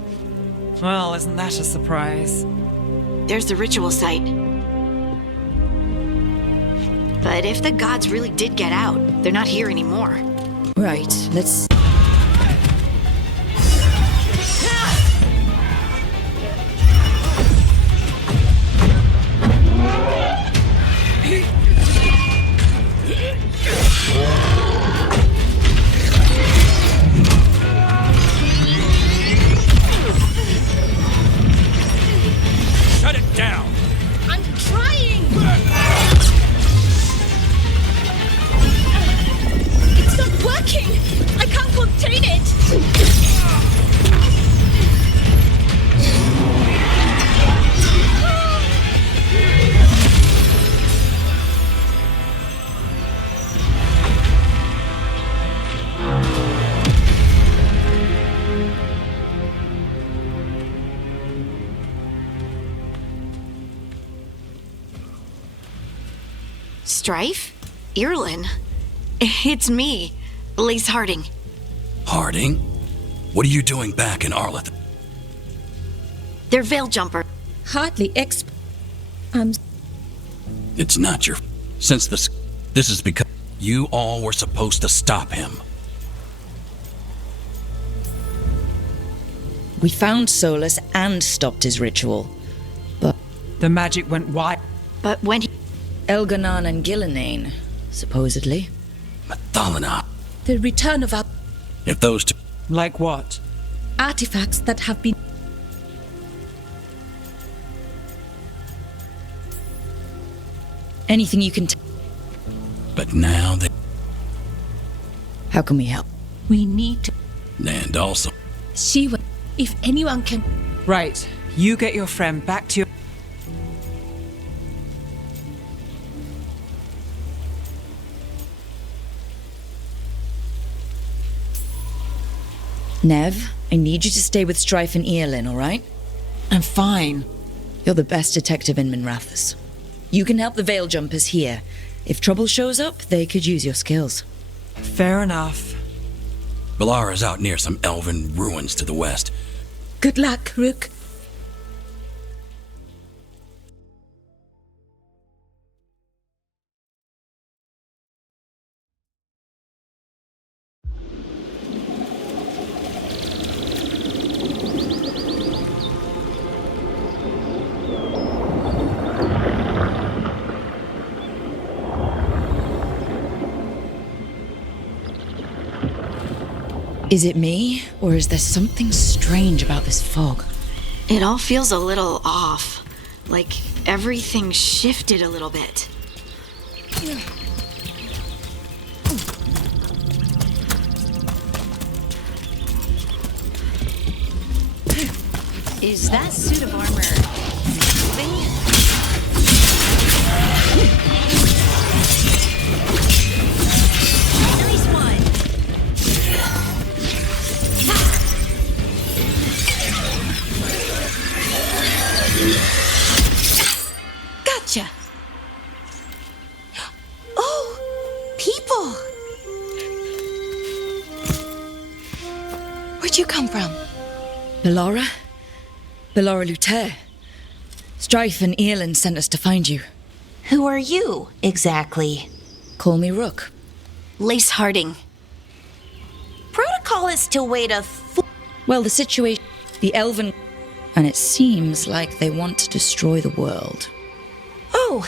Well, isn't that a surprise? There's the ritual site. But if the gods really did get out, they're not here anymore. Right, let's... Shut it down! I'm trying! It's not working! I can't contain it! Strife? Irlin? It's me, Lace Harding. Harding? What are you doing back in Arlith? They're Veil Jumper. Hardly It's not your... Since this is because you all were supposed to stop him. We found Solus and stopped his ritual. But The magic went wide. But when he... Elganon and Gillinane, supposedly. Mathalana. the return of our If those two... Like what? artifacts that have been... Anything you can But now they... How can we help? We need to... And also... She will... If anyone can... Right. You get your friend back to your... Nev, I need you to stay with Strife and Earlin, all right? I'm fine. You're the best detective in Minrathous. You can help the Veil Jumpers here. If trouble shows up, they could use your skills. Fair enough. Balara's out near some elven ruins to the west. Good luck, Rook. Is it me, or is there something strange about this fog? It all feels a little off. Like everything shifted a little bit. Is that suit of armor moving? Nice one! Gotcha! Oh, people! Where'd you come from? Belora? Belora Luther. Strife and Earlin sent us to find you. Who are you, exactly? Call me Rook. Lace Harding. Protocol is to wait a Well, the situation... The Elven... And it seems like they want to destroy the world. Oh,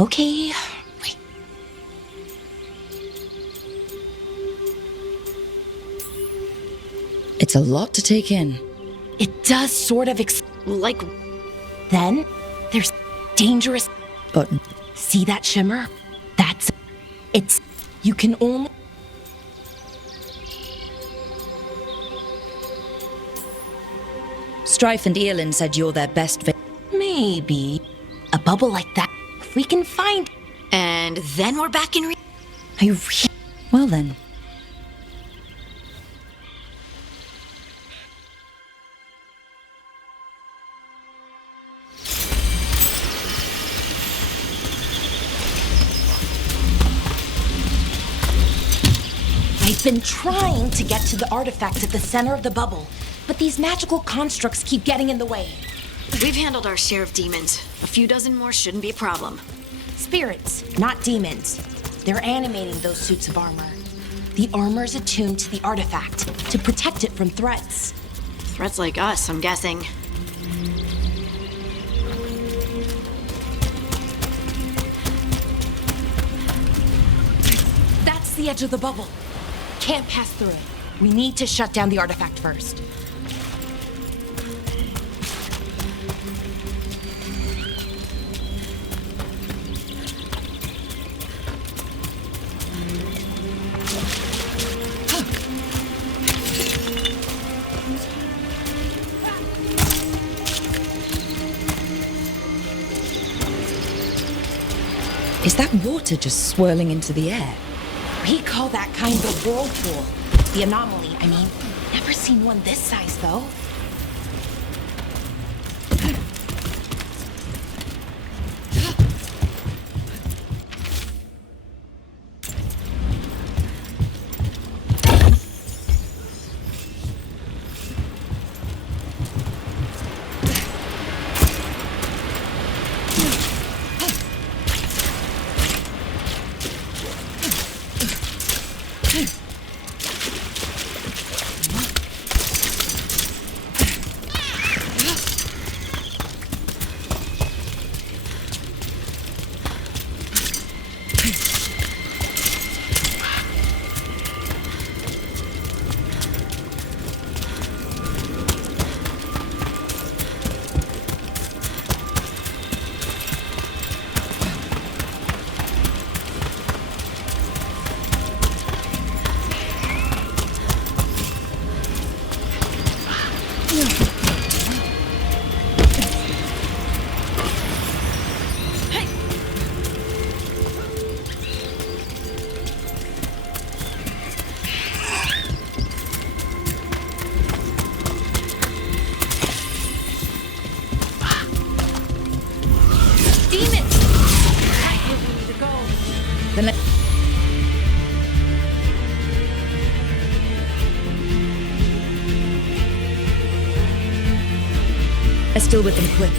okay. It's a lot to take in. It does sort of like... Then, there's dangerous... But... See that shimmer? That's... It's... You can only... Strife and Earlin said you're their best Maybe. A bubble like that, if we can find... And then we're back in Well then. I've been trying to get to the artifact at the center of the bubble, but these magical constructs keep getting in the way. We've handled our share of demons. A few dozen more shouldn't be a problem. Spirits, not demons. They're animating those suits of armor. The armor's attuned to the artifact to protect it from threats. Threats like us, I'm guessing. That's the edge of the bubble. Can't pass through it. We need to shut down the artifact first. Is that water just swirling into the air? We call that kind of a whirlpool. The anomaly, I mean. Never seen one this size, though. They're still with them, quick.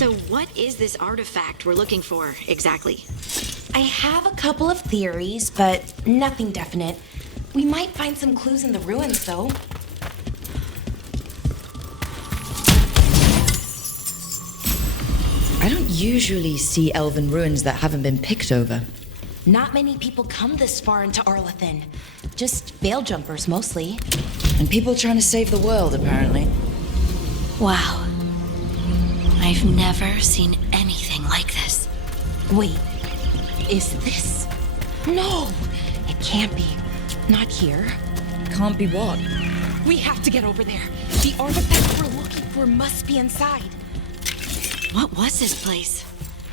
So what is this artifact we're looking for, exactly? I have a couple of theories, but nothing definite. We might find some clues in the ruins, though. I don't usually see elven ruins that haven't been picked over. Not many people come this far into Arlathan. Just veil jumpers, mostly. And people trying to save the world, apparently. Wow. I've never seen anything like this. Wait, is this? No, it can't be. Not here. Can't be what? We have to get over there. The artifact we're looking for must be inside. What was this place?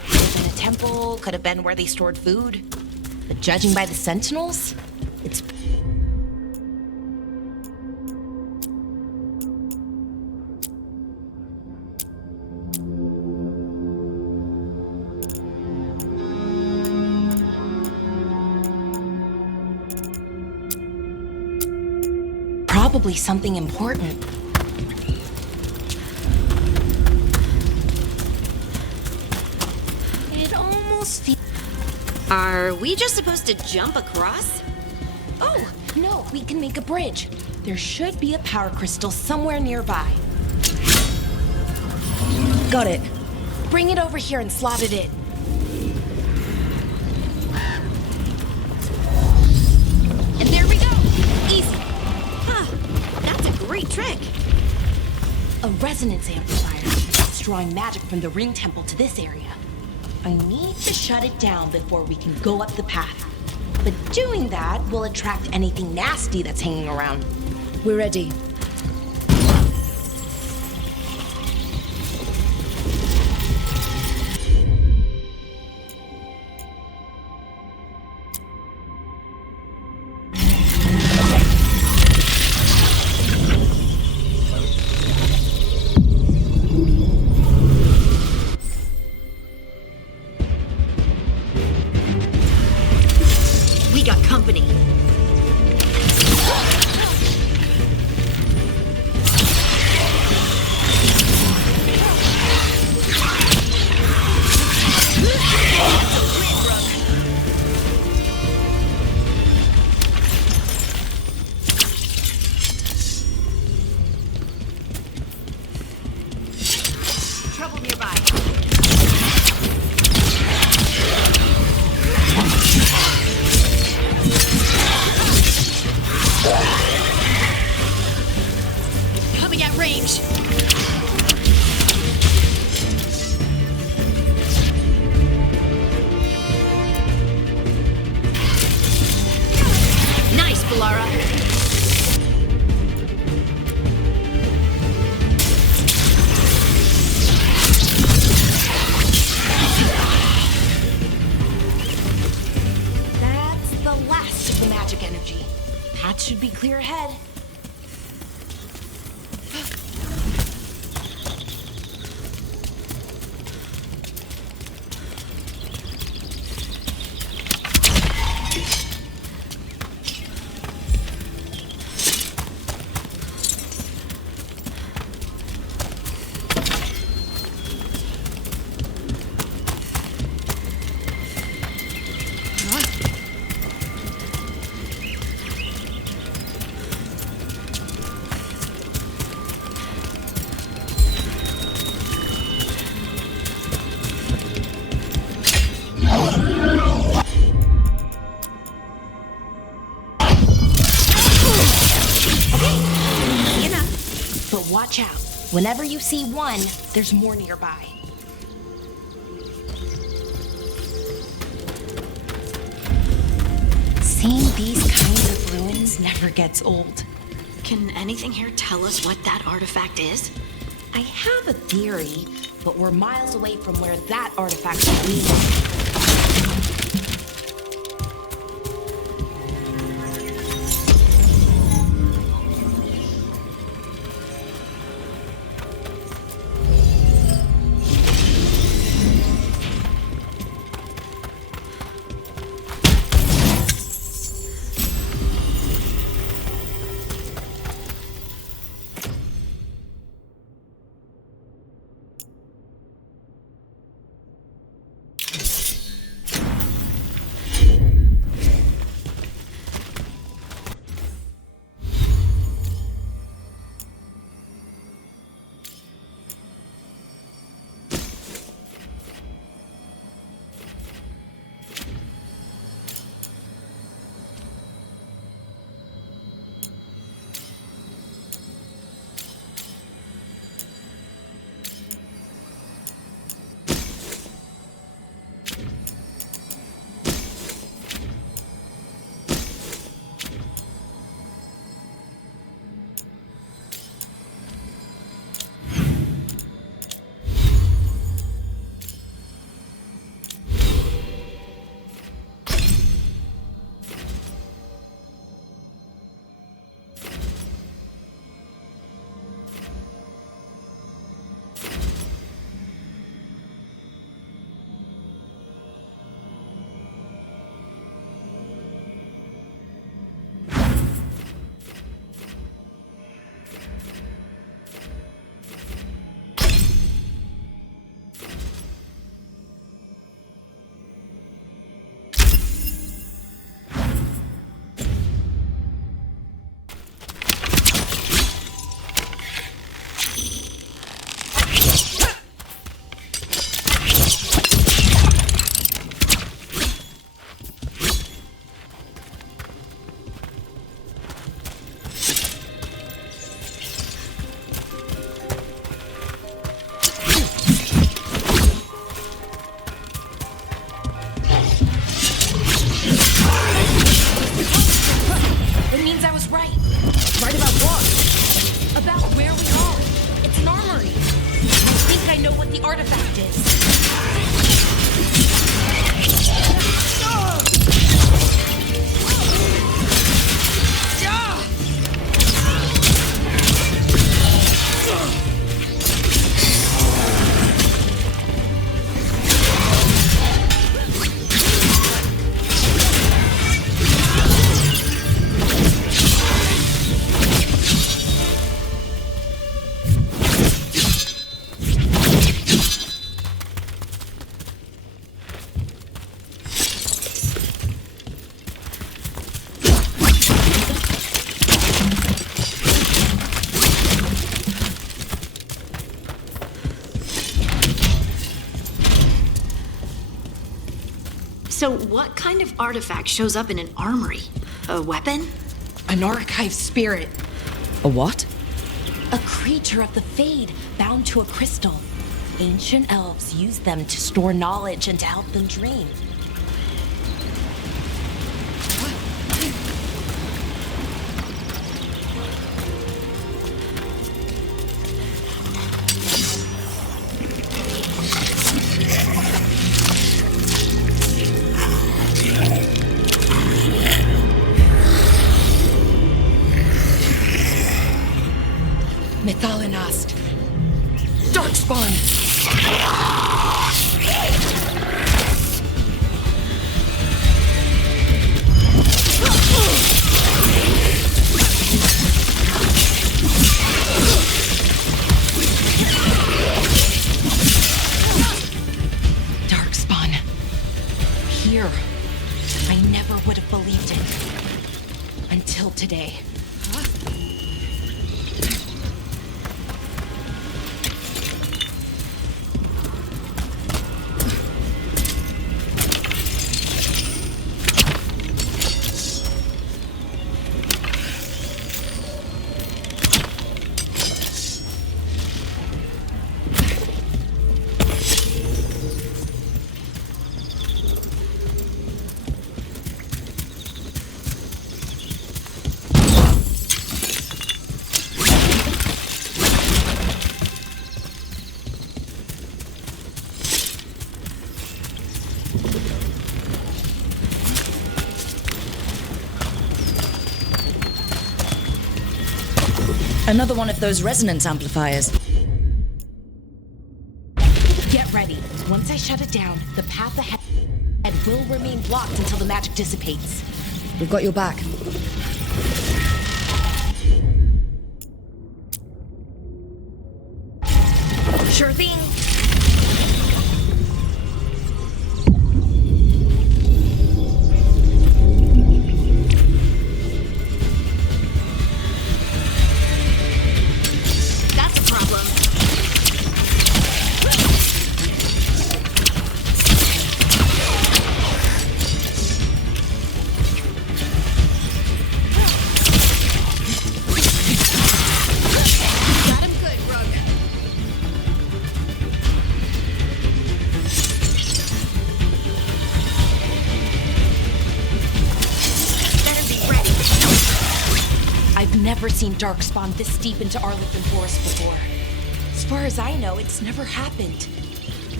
Could have been a temple, could have been where they stored food. But judging by the sentinels, it's... probably something important. It almost feels... Are we just supposed to jump across? Oh, no, we can make a bridge. There should be a power crystal somewhere nearby. Got it. Bring it over here and slot it in. And there we go! Easy! Huh, that's a great trick. A resonance amplifier. It's drawing magic from the ring temple to this area. I need to shut it down before we can go up the path. But doing that will attract anything nasty that's hanging around. We're ready. We got company. Trouble nearby. Coming at range. Nice, Balara. That's the last of the magic energy. Path should be clear ahead. But watch out. Whenever you see one, there's more nearby. Seeing these kinds of ruins never gets old. Can anything here tell us what that artifact is? I have a theory, but we're miles away from where that artifact should lead. think I know what the artifact is. So what kind of artifact shows up in an armory? A weapon? An archive spirit. A what? A creature of the Fade, bound to a crystal. Ancient elves use them to store knowledge and to help them dream. Methalinast. Darkspawn! Darkspawn. Here. I never would have believed it. Until today. Another one of those resonance amplifiers. Get ready. Once I shut it down, the path ahead will remain blocked until the magic dissipates. We've got your back. Sure thing. That's a problem. Got him good, Rug. Better be ready. I've never seen Darkspawn this deep into Arlequin Forest before. As far as I know, it's never happened.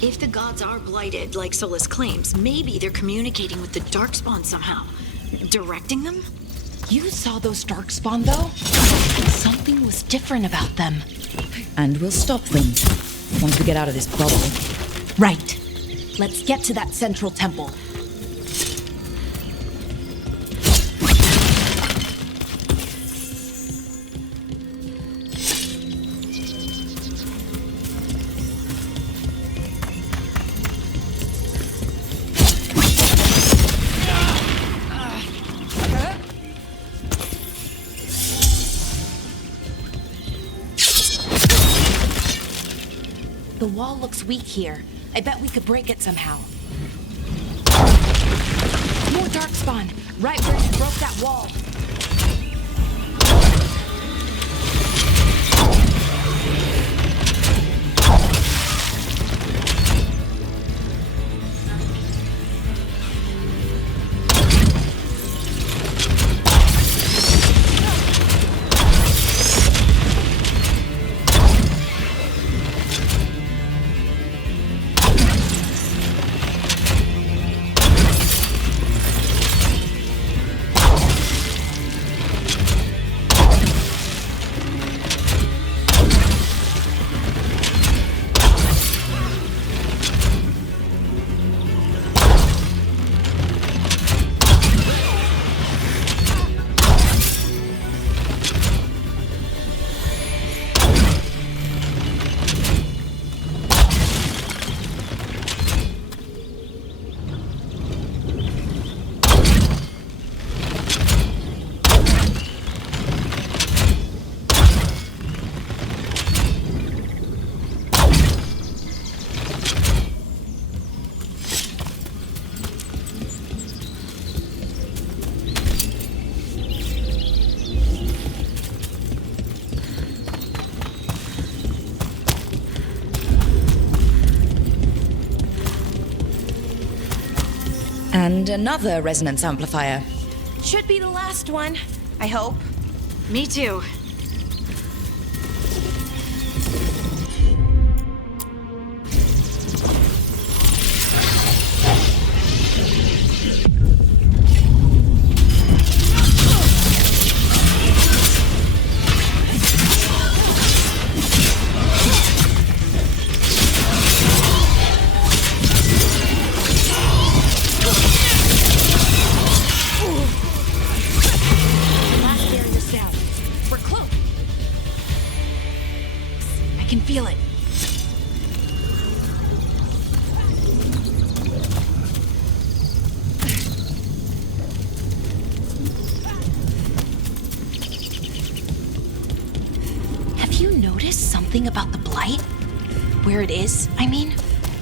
If the gods are blighted, like Solus claims, maybe they're communicating with the Darkspawn somehow. Directing them? You saw those Darkspawn, though? Something was different about them. And we'll stop them once we get out of this bubble. Right. Let's get to that central temple. The wall looks weak here. I bet we could break it somehow. More Darkspawn! Right where you broke that wall. And another resonance amplifier. Should be the last one, I hope. Me too. Feel it. Have you noticed something about the blight? Where it is, I mean?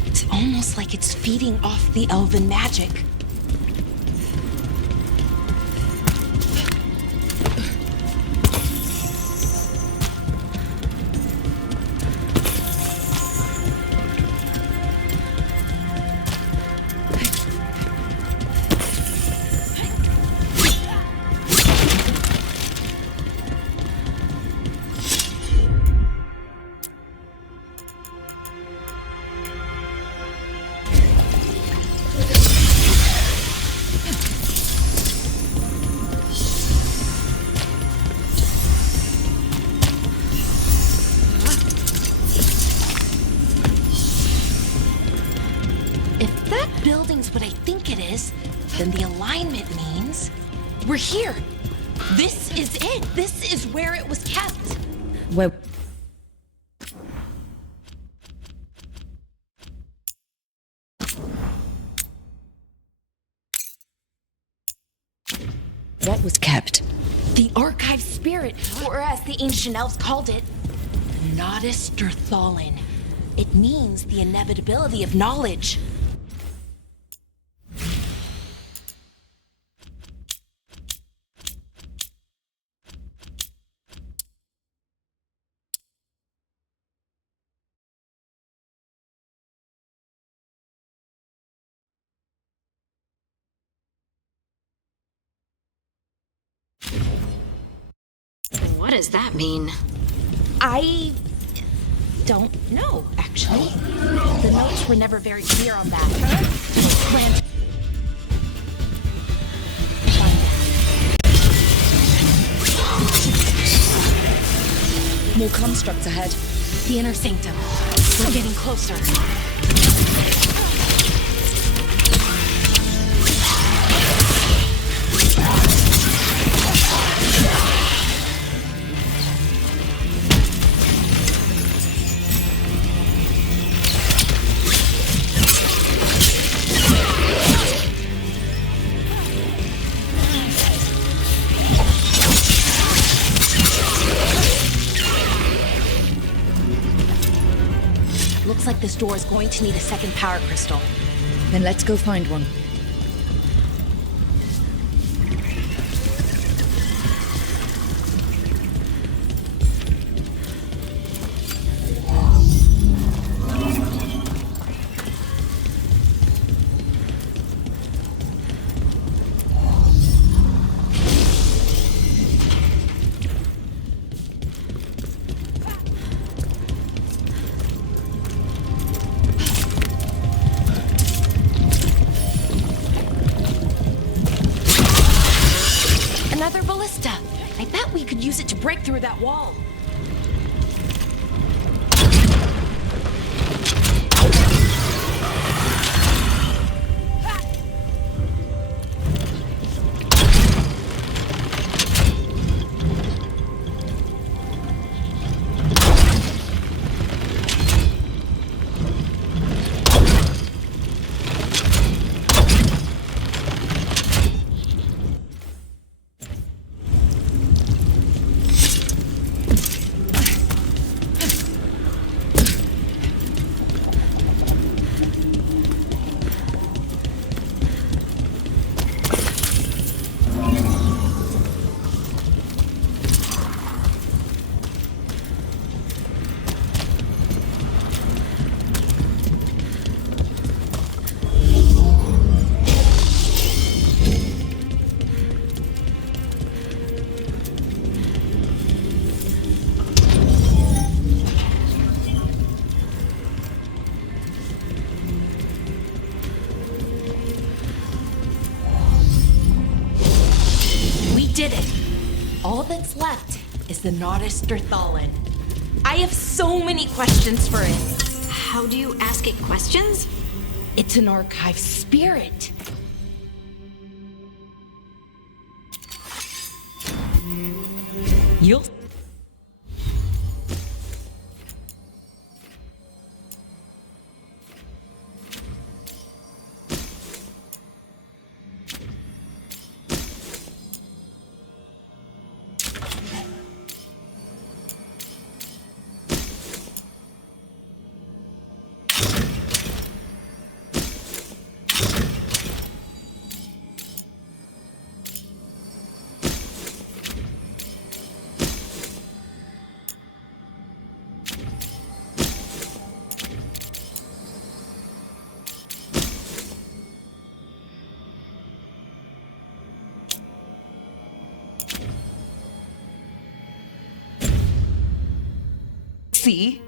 It's almost like it's feeding off the elven magic. What I think it is, then the alignment means we're here. This is it. This is where it was kept. Where... What was kept? The archive spirit, or as the ancient elves called it, Nodus Derthalin. It means the inevitability of knowledge. What does that mean? I don't know, actually. The notes were never very clear on that. Plan. More constructs ahead. The inner sanctum. We're getting closer. Looks like this door is going to need a second power crystal. Then let's go find one. Another ballista. I bet we could use it to break through that wall. the Nautice Derthalin. I have so many questions for it. How do you ask it questions? It's an archive spirit. You'll. See?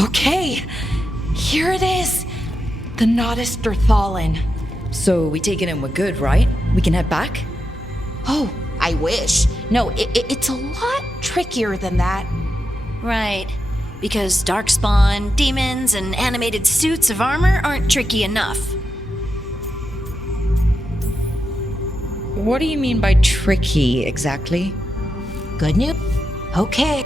Okay, here it is. The Nautice Derthalin. So we take it and we're good, right? We can head back? Oh, I wish. No, it's a lot trickier than that. Right. Because darkspawn, demons, and animated suits of armor aren't tricky enough. What do you mean by tricky, exactly? Good news? Okay.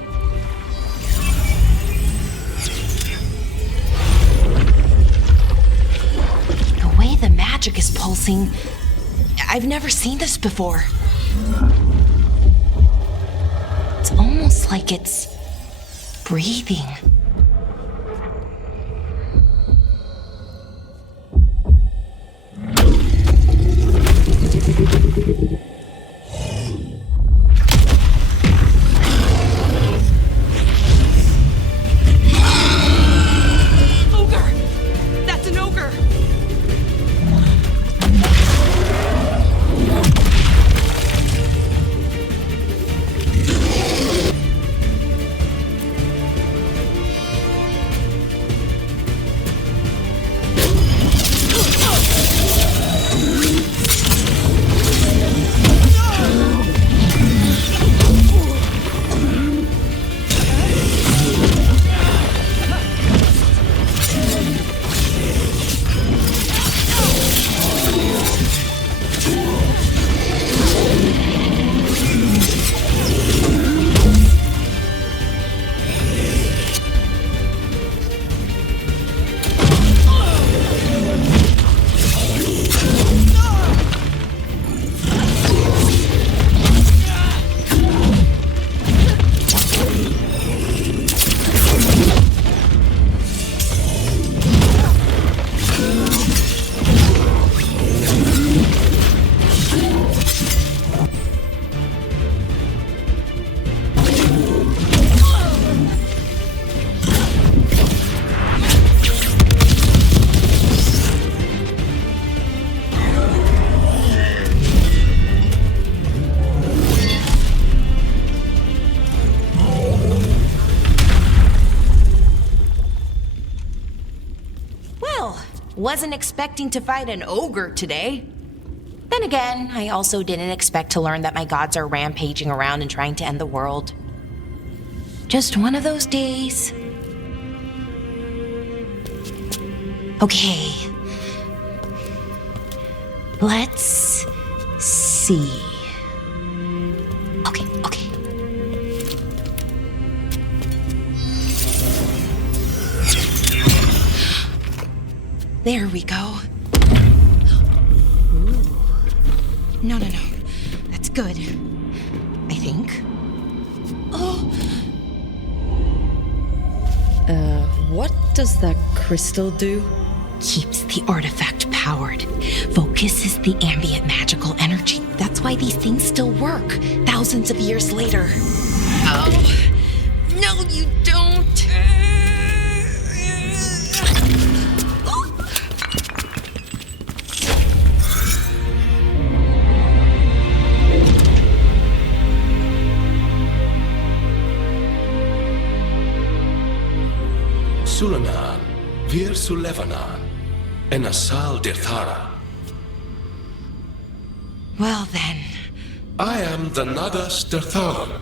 The way the magic is pulsing, I've never seen this before. It's almost like it's breathing. Ogre! That's an ogre! Wasn't expecting to fight an ogre today. Then again, I also didn't expect to learn that my gods are rampaging around and trying to end the world. Just one of those days. Okay. Let's see. Okay. There we go. Ooh. No. That's good. I think. Oh. What does that crystal do? Keeps the artifact powered. Focuses the ambient magical energy. That's why these things still work, thousands of years later. Oh. No, you don't. Sulanan, Vir Sulevanan, and Asal Dirthara. Well then. I am the Nadas Dirthalan.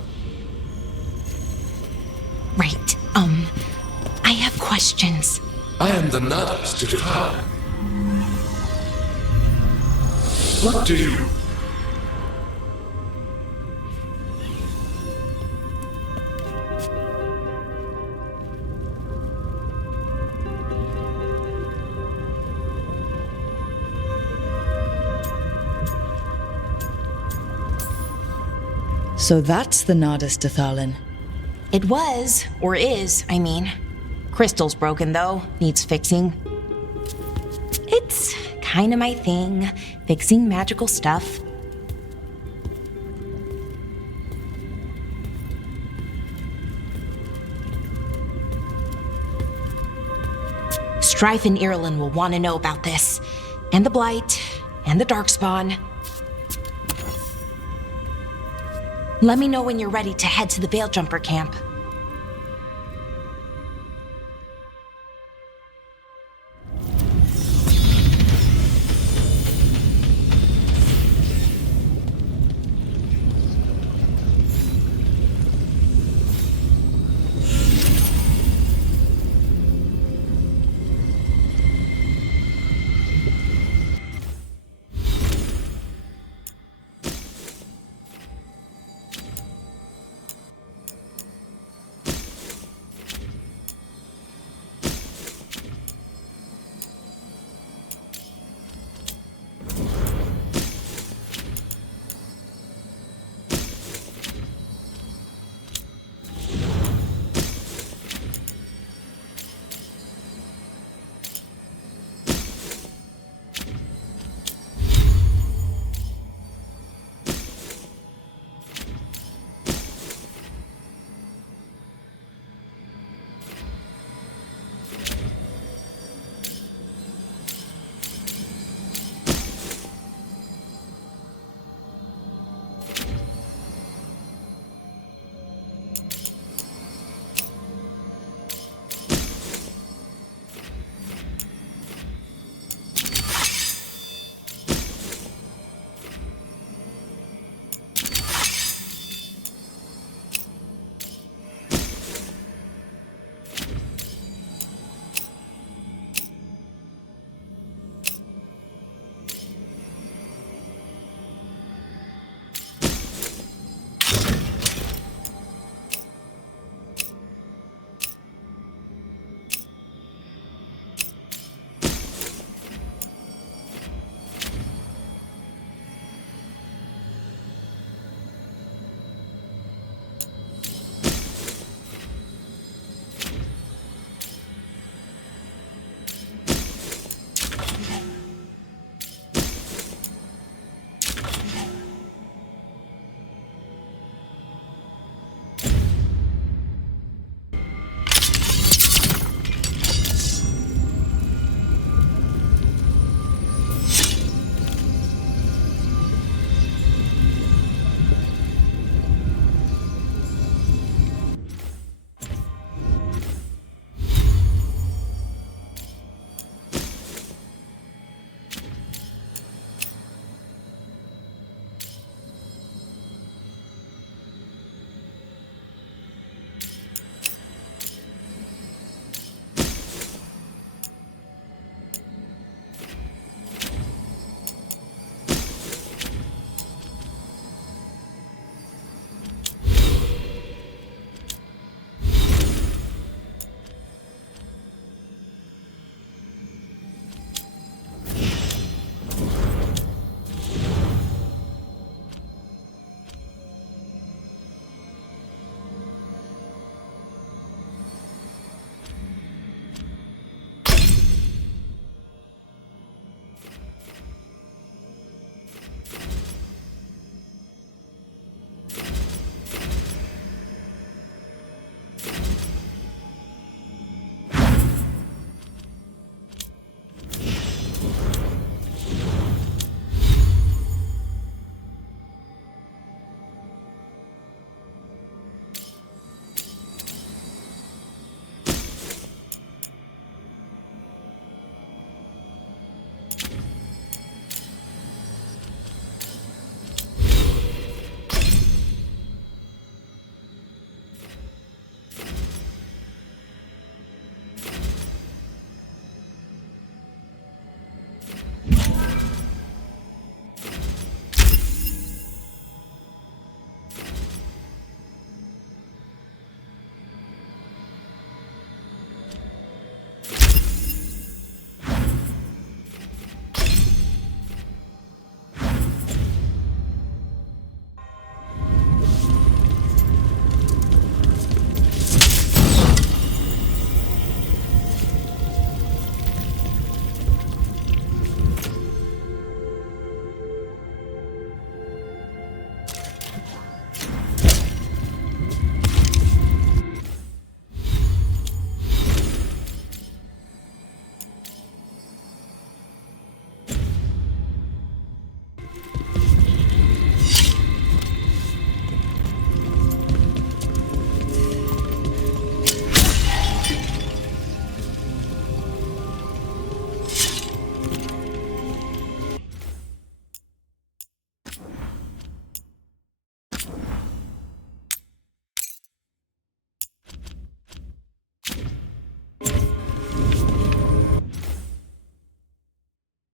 Right, I have questions. I am the Nadas Dirthalan. What do you... So that's the Nadas Dathalin. It was, or is, I mean. Crystal's broken though, needs fixing. It's kinda my thing, fixing magical stuff. Strife and Irulan will want to know about this. And the Blight, and the Darkspawn. Let me know when you're ready to head to the Veil Jumper camp.